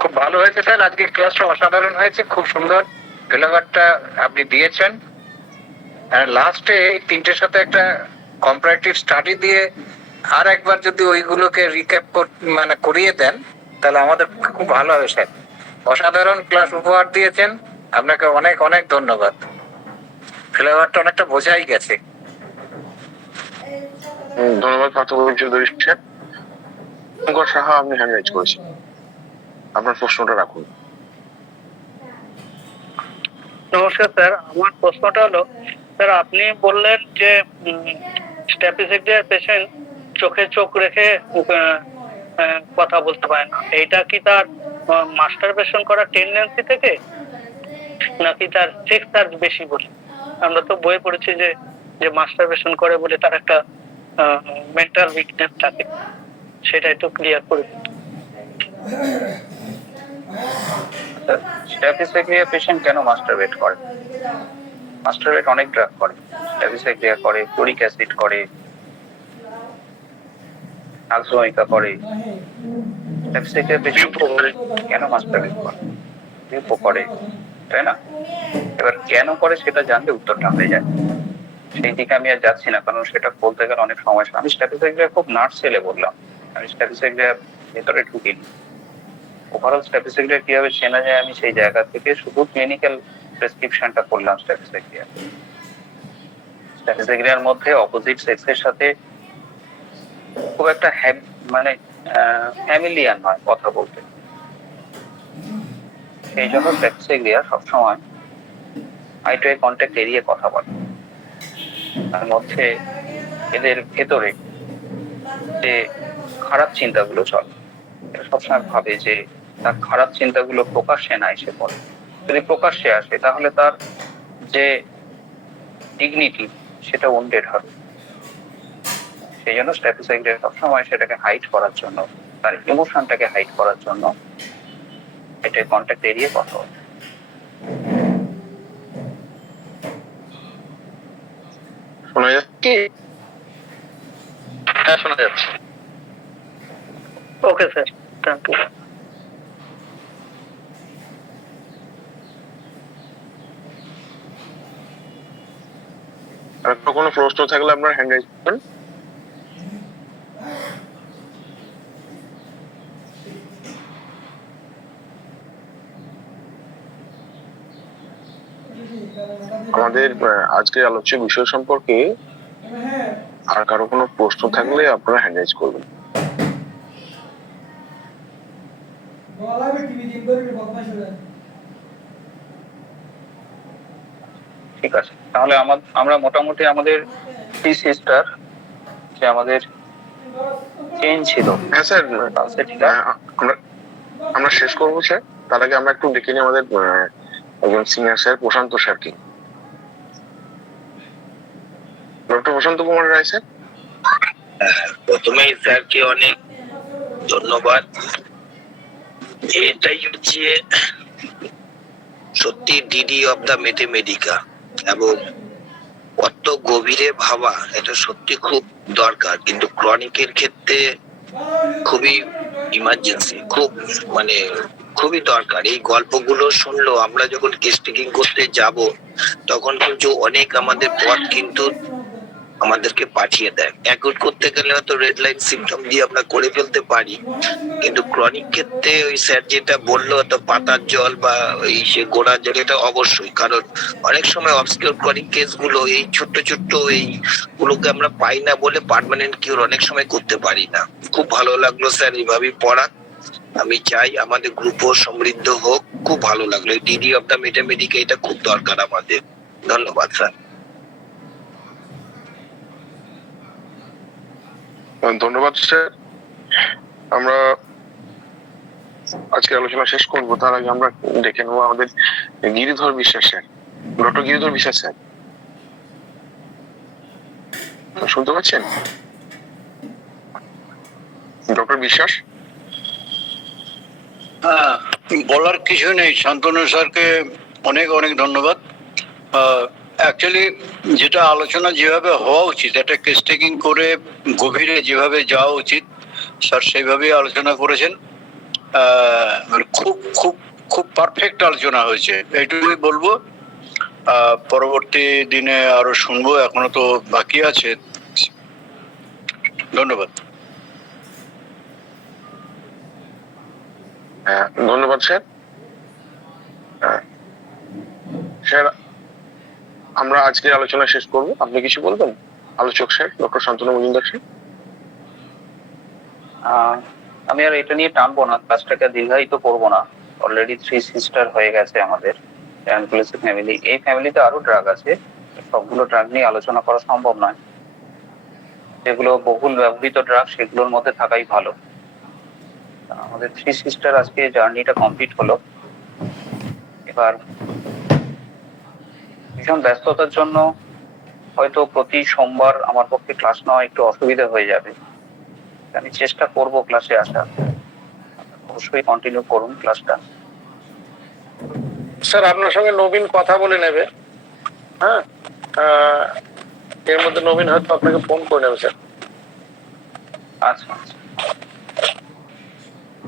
খুব ভালো হয়েছে স্যার, আজকে ক্লাসটা অসাধারণ হয়েছে, খুব সুন্দর ফ্লেভারটা আপনি দিয়েছেন। আর লাস্টে এই তিনটের সাথে একটা কম্পারেটিভ স্টাডি দিয়ে আর একবার যদি ওইগুলোকে রিক্যাপ মানে করিয়ে দেন, তাহলে আমাদের খুব ভালো হবে স্যার। অসাধারণ ক্লাস উপহার দিয়েছেন, আপনাকে অনেক অনেক ধন্যবাদ। ফ্লেভারটা অনেকটা বোঝাই গেছে। ধন্যবাদ পার্থপ্রতিম চৌধুরী সাহেব। শঙ্কর সাহা, আপনি হ্যান্ড রাইজ করেছেন, আপনার প্রশ্নটা রাখুন। নমস্কার স্যার, আমার প্রশ্নটা হলো স্যার, আপনি বললেন যে স্ট্যাপিসেক্টিয়ার পেশেন্ট চোখে চোখ রেখে কথা বলতে পারে না, এইটা কি তার মাস্টারবেশন করার টেন্ডেন্সি থেকে, নাকি তার সেক্স সার্চ বেশি বলে? আমরা তো বইয়ে পড়েছি যে যে মাস্টারবেশন করে বলে তার একটা মেন্টাল উইকনেস থাকে, সেটা একটু ক্লিয়ার করে দিন। স্ট্যাপিসেক্রিয়া পেশেন্ট কেন মাস্টারবেট করে? মাস্টারবেট অনেক ড্রাগ করে, স্ট্যাপিসেক্রিয়া করে, ক্লোরিক অ্যাসিড করে, আলসোমিকা করে। স্ট্যাপিসেক্রিয়া পেশেন্ট কেন মাস্টারবেট করে? রেপও করে, তাই না? এবার কেন করে সেটা জানলে উত্তরটা হয়ে যায়। সেই দিকে আমি আর যাচ্ছি না, কারণ সেটা বলতে গেলে অনেক সময়। আমি স্ট্যাপিসেক্রিয়া খুব নার্স ছেলে বললাম, আমি স্ট্যাপিসেক্রিয়া ভেতরে ঢুকিনি। ওভারঅল স্ট্যাপিসেক্রিয়া কিভাবে চেনা যায় আমি সেই জায়গা থেকে শুধু ক্লিনিক্যাল প্রেসক্রিপশনটা করলাম। স্ট্যাপিসেক্রিয়ার মধ্যে অপোজিট সেক্সের সাথে খুব একটা মানে ফ্যামিলিয়ার নয় কথা বলতে, সেই জন্য স্ট্যাপিসেক্রিয়া সবসময় আই টু আই কন্ট্যাক্ট এড়িয়ে কথা বলে। তার মধ্যে এদের ভেতরে যে খারাপ চিন্তাগুলো চলে, এটা সবসময় ভাবে যে তার খারাপ চিন্তাগুলো প্রকাশ্যে না এসে পড়ে। যদি প্রকাশ্যে আসে তাহলে তার যে ডিগনিটি সেটা ওন্ডেড হবে। সেই জন্য স্ট্যাপিসেক্রিয়া সবসময় সেটাকে হাইড করার জন্য, তার ইমোশনটাকে হাইড করার জন্য এটা কন্ট্যাক্ট এড়িয়ে কথা বলে। শোনা যাচ্ছে কি? হ্যাঁ, শোনা যাচ্ছে। Okay sir, thank you. আর কোনো প্রশ্ন থাকলে আপনার হ্যান্ড রাইজ করুন। আমাদের আজকের আলোচ্য বিষয় সম্পর্কে আর কারো কোনো প্রশ্ন থাকলে আপনারা হ্যান্ড রাইজ করবেন। ঠিক আছে, তাহলে আমরা মোটামুটি আমাদের থ্রি সিস্টার যে আমাদের চেঞ্জ ছিল হ্যাঁ স্যার, সেটা আমরা আমরা শেষ করবো স্যার। তার আগে আমরা একটু ডেকে নিই আমাদের একজন সিনিয়র স্যার প্রশান্ত স্যারকে। ডক্টর প্রশান্ত কুমার রায় স্যার। প্রথমেই স্যারকে অনেক ধন্যবাদ। এটাই হচ্ছে সত্যি ডিডি অফ দ্য ম্যাথমেটিকা, এবং অত গভীরে ভাবা এটা সত্যি খুব দরকার, কিন্তু ক্রনিকের ক্ষেত্রে খুবই ইমার্জেন্সি, খুব মানে খুবই দরকার। এই গল্পগুলো শুনলো আমরা যখন কেস টেকিং করতে যাব তখন কিন্তু অনেক আমাদের পথ কিন্তু আমাদেরকে পাঠিয়ে দেয়। অ্যাকুট করতে গেলে হয়তো রেড লাইট সিমটম দিয়ে আমরা করে ফেলতে পারি, কিন্তু ক্রনিক ক্ষেত্রে ওই স্যার যেটা বললো তো পাতার জল বা ওই সে গোড়া জল, এটা অবশ্যই। কারণ অনেক সময় অবসকিউর ক্রনিক কেস গুলো এই ছোট্ট ছোট্ট এই গুলোকে আমরা পাই না বলে পার্মানেন্ট কিউর অনেক সময় করতে পারি না। খুব ভালো লাগলো স্যার এইভাবেই পড়া। আমি চাই আমাদের গ্রুপও সমৃদ্ধ হোক। খুব ভালো লাগলো। ডিডি অফ দ্য ম্যাথমেটিকা এটা খুব দরকার আমাদের। ধন্যবাদ স্যার। ধন্যবাদ স্যার। আমরা আজকে আলোচনা শেষ করবো, তার আগে আমরা ডেকে নেবো আমাদের গিরিধর বিশ্বাস স্যার। ডক্টর গিরিধর বিশ্বাস স্যার, শুনতে পাচ্ছেন? ডক্টর বিশ্বাস। বলার কিছু নেই, শান্তনু স্যারকে অনেক অনেক ধন্যবাদ। অ্যাকচুয়ালি যেটা আলোচনা যেভাবে হওয়া উচিত, একটা কেস টেকিং করে গভীরে যেভাবে যাওয়া উচিত, স্যার সেইভাবেই আলোচনা করেছেন। মানে খুব খুব খুব পারফেক্ট আলোচনা হয়েছে, এইটুকুই বলবো। পরবর্তী দিনে আরো শুনবো, এখনো তো বাকি আছে। ধন্যবাদ। ধন্যবাদ স্যার। স্যার, আমরা আজকের আলোচনা শেষ করবো। আপনি কিছু বলবেন আলোচক sir, doctor Shantanu Majumdar sir? আমি আর এটা নিয়ে টানবো না, ক্লাসটাকে দীর্ঘায়িত করবো না। অলরেডি থ্রি সিস্টার হয়ে গেছে আমাদের ফ্যামিলি। এই ফ্যামিলিতে আরো ড্রাগ আছে, সবগুলো ড্রাগ নিয়ে আলোচনা করা সম্ভব নয়। যেগুলো বহুল ব্যবহৃত ড্রাগ সেগুলোর মধ্যে থাকাই ভালো। আমাদের থ্রি সিস্টার আজকে জার্নিটা কমপ্লিট হলো। এবার ভীষণ ব্যস্ততার জন্য হয়তো প্রতি সোমবার আমার পক্ষে ক্লাস নেওয়া একটু অসুবিধা হয়ে যাবে। আমি চেষ্টা করব ক্লাসে আসা। অবশ্যই কন্টিনিউ করুন ক্লাসটা। স্যার আপনার সঙ্গে নবীন কথা বলে নেবে। হ্যাঁ, এর মধ্যে নবীন হয়তো আপনাকে ফোন করে নেবে স্যার। আচ্ছা আচ্ছা,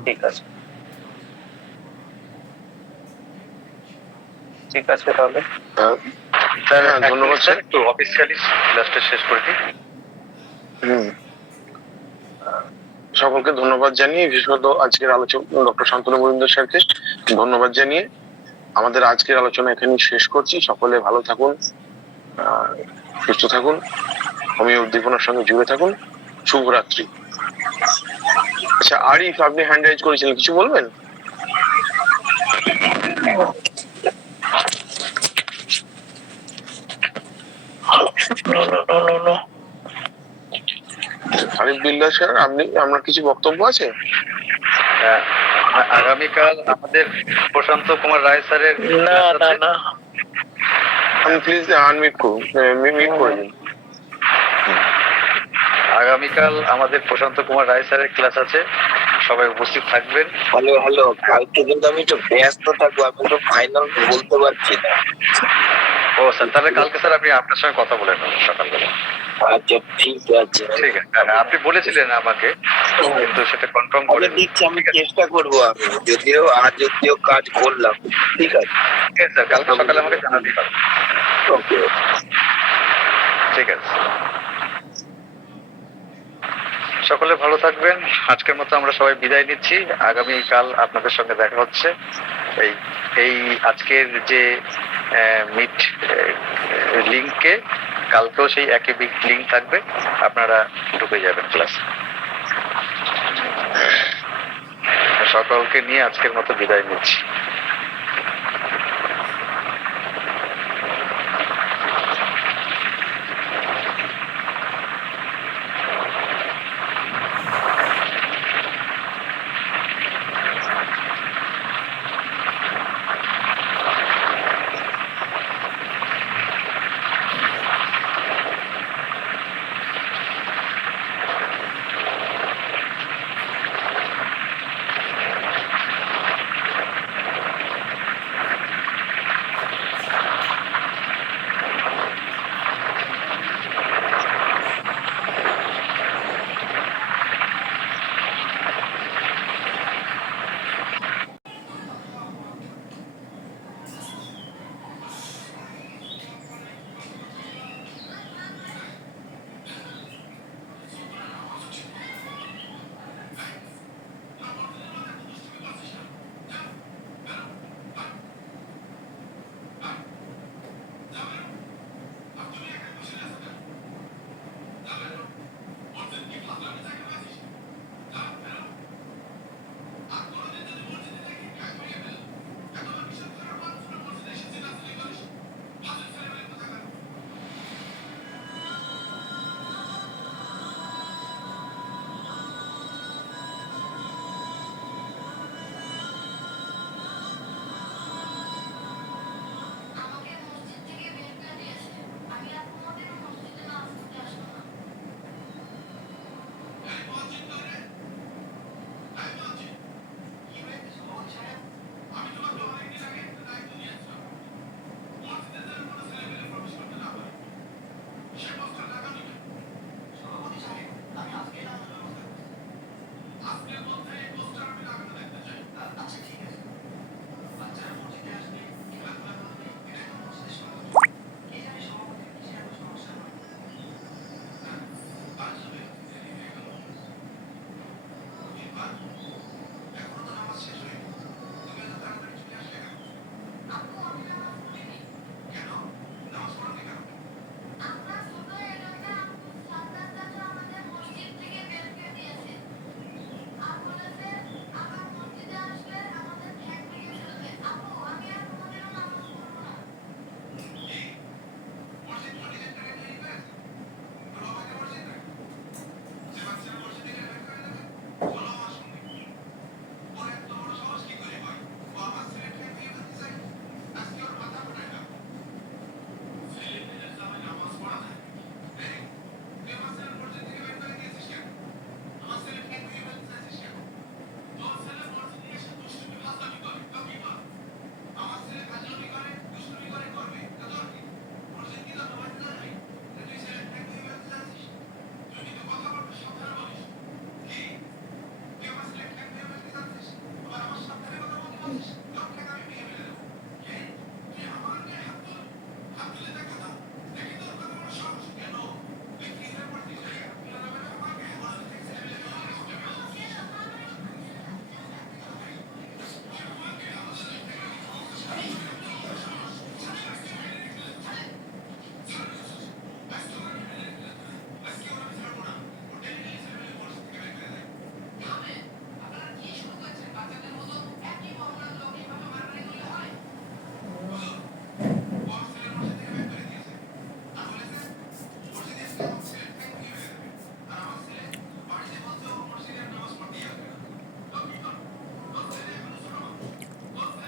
ঠিক আছে ঠিক আছে তাহলে। স্যার ধন্যবাদ স্যার। একটু অফিসিয়ালি ক্লাসটা শেষ করে দিই। সকলকে ধন্যবাদ জানিয়ে, বিশেষত আজকের আলোচক ডক্টর শান্তনু মজুমদার স্যারকে ধন্যবাদ জানিয়ে আমাদের আজকের আলোচনা এখানে শেষ করছি। সকলে ভালো থাকুন, সুস্থ থাকুন, হোমিও উদ্দীপনার সঙ্গে জুড়ে থাকুন। শুভরাত্রি। আচ্ছা আরিফ, আপনি হ্যান্ড রাইজ করেছিলেন, কিছু বলবেন? আরিফ বিল্লাহ স্যার, আপনার কিছু বক্তব্য আছে? আগামীকাল আমাদের প্রশান্ত কুমার রায় স্যারের না, আপনি প্লিজ আনমিউট করুন, মিউট করে দিন। আগামীকাল আমাদের প্রশান্ত কুমার রায় স্যারের ক্লাস আছে, সবাই উপস্থিত থাকবেন। হ্যালো, কালকে কিন্তু আমি একটু ব্যস্ত থাকবো, আমি তো ফাইনাল বলতে পারছি না। ও স্যার, তাহলে কালকে স্যার আপনি আপনার সঙ্গে কথা বলে নেবেন সকালবেলা। আচ্ছা ঠিক আছে। ঠিক আছে, আপনি বলেছিলেন আমাকে, কিন্তু সেটা কনফার্ম করে দিচ্ছি, আমি চেষ্টা করবো। আমি যদিও কাজ করলাম। ঠিক আছে স্যার, কালকে সকালে আমাকে জানাতেই পারবেন। ওকে, ঠিক আছে, সকলে ভালো থাকবেন। আজকের মতো আমরা সবাই বিদায় নিচ্ছি। আগামীকাল আপনাদের সঙ্গে দেখা হচ্ছে। এই আজকের যে মিট লিঙ্কে কালকেও সেই একই লিঙ্ক থাকবে, আপনারা ঢুকে যাবেন ক্লাস। সকলকে নিয়ে আজকের মতো বিদায় নিচ্ছি।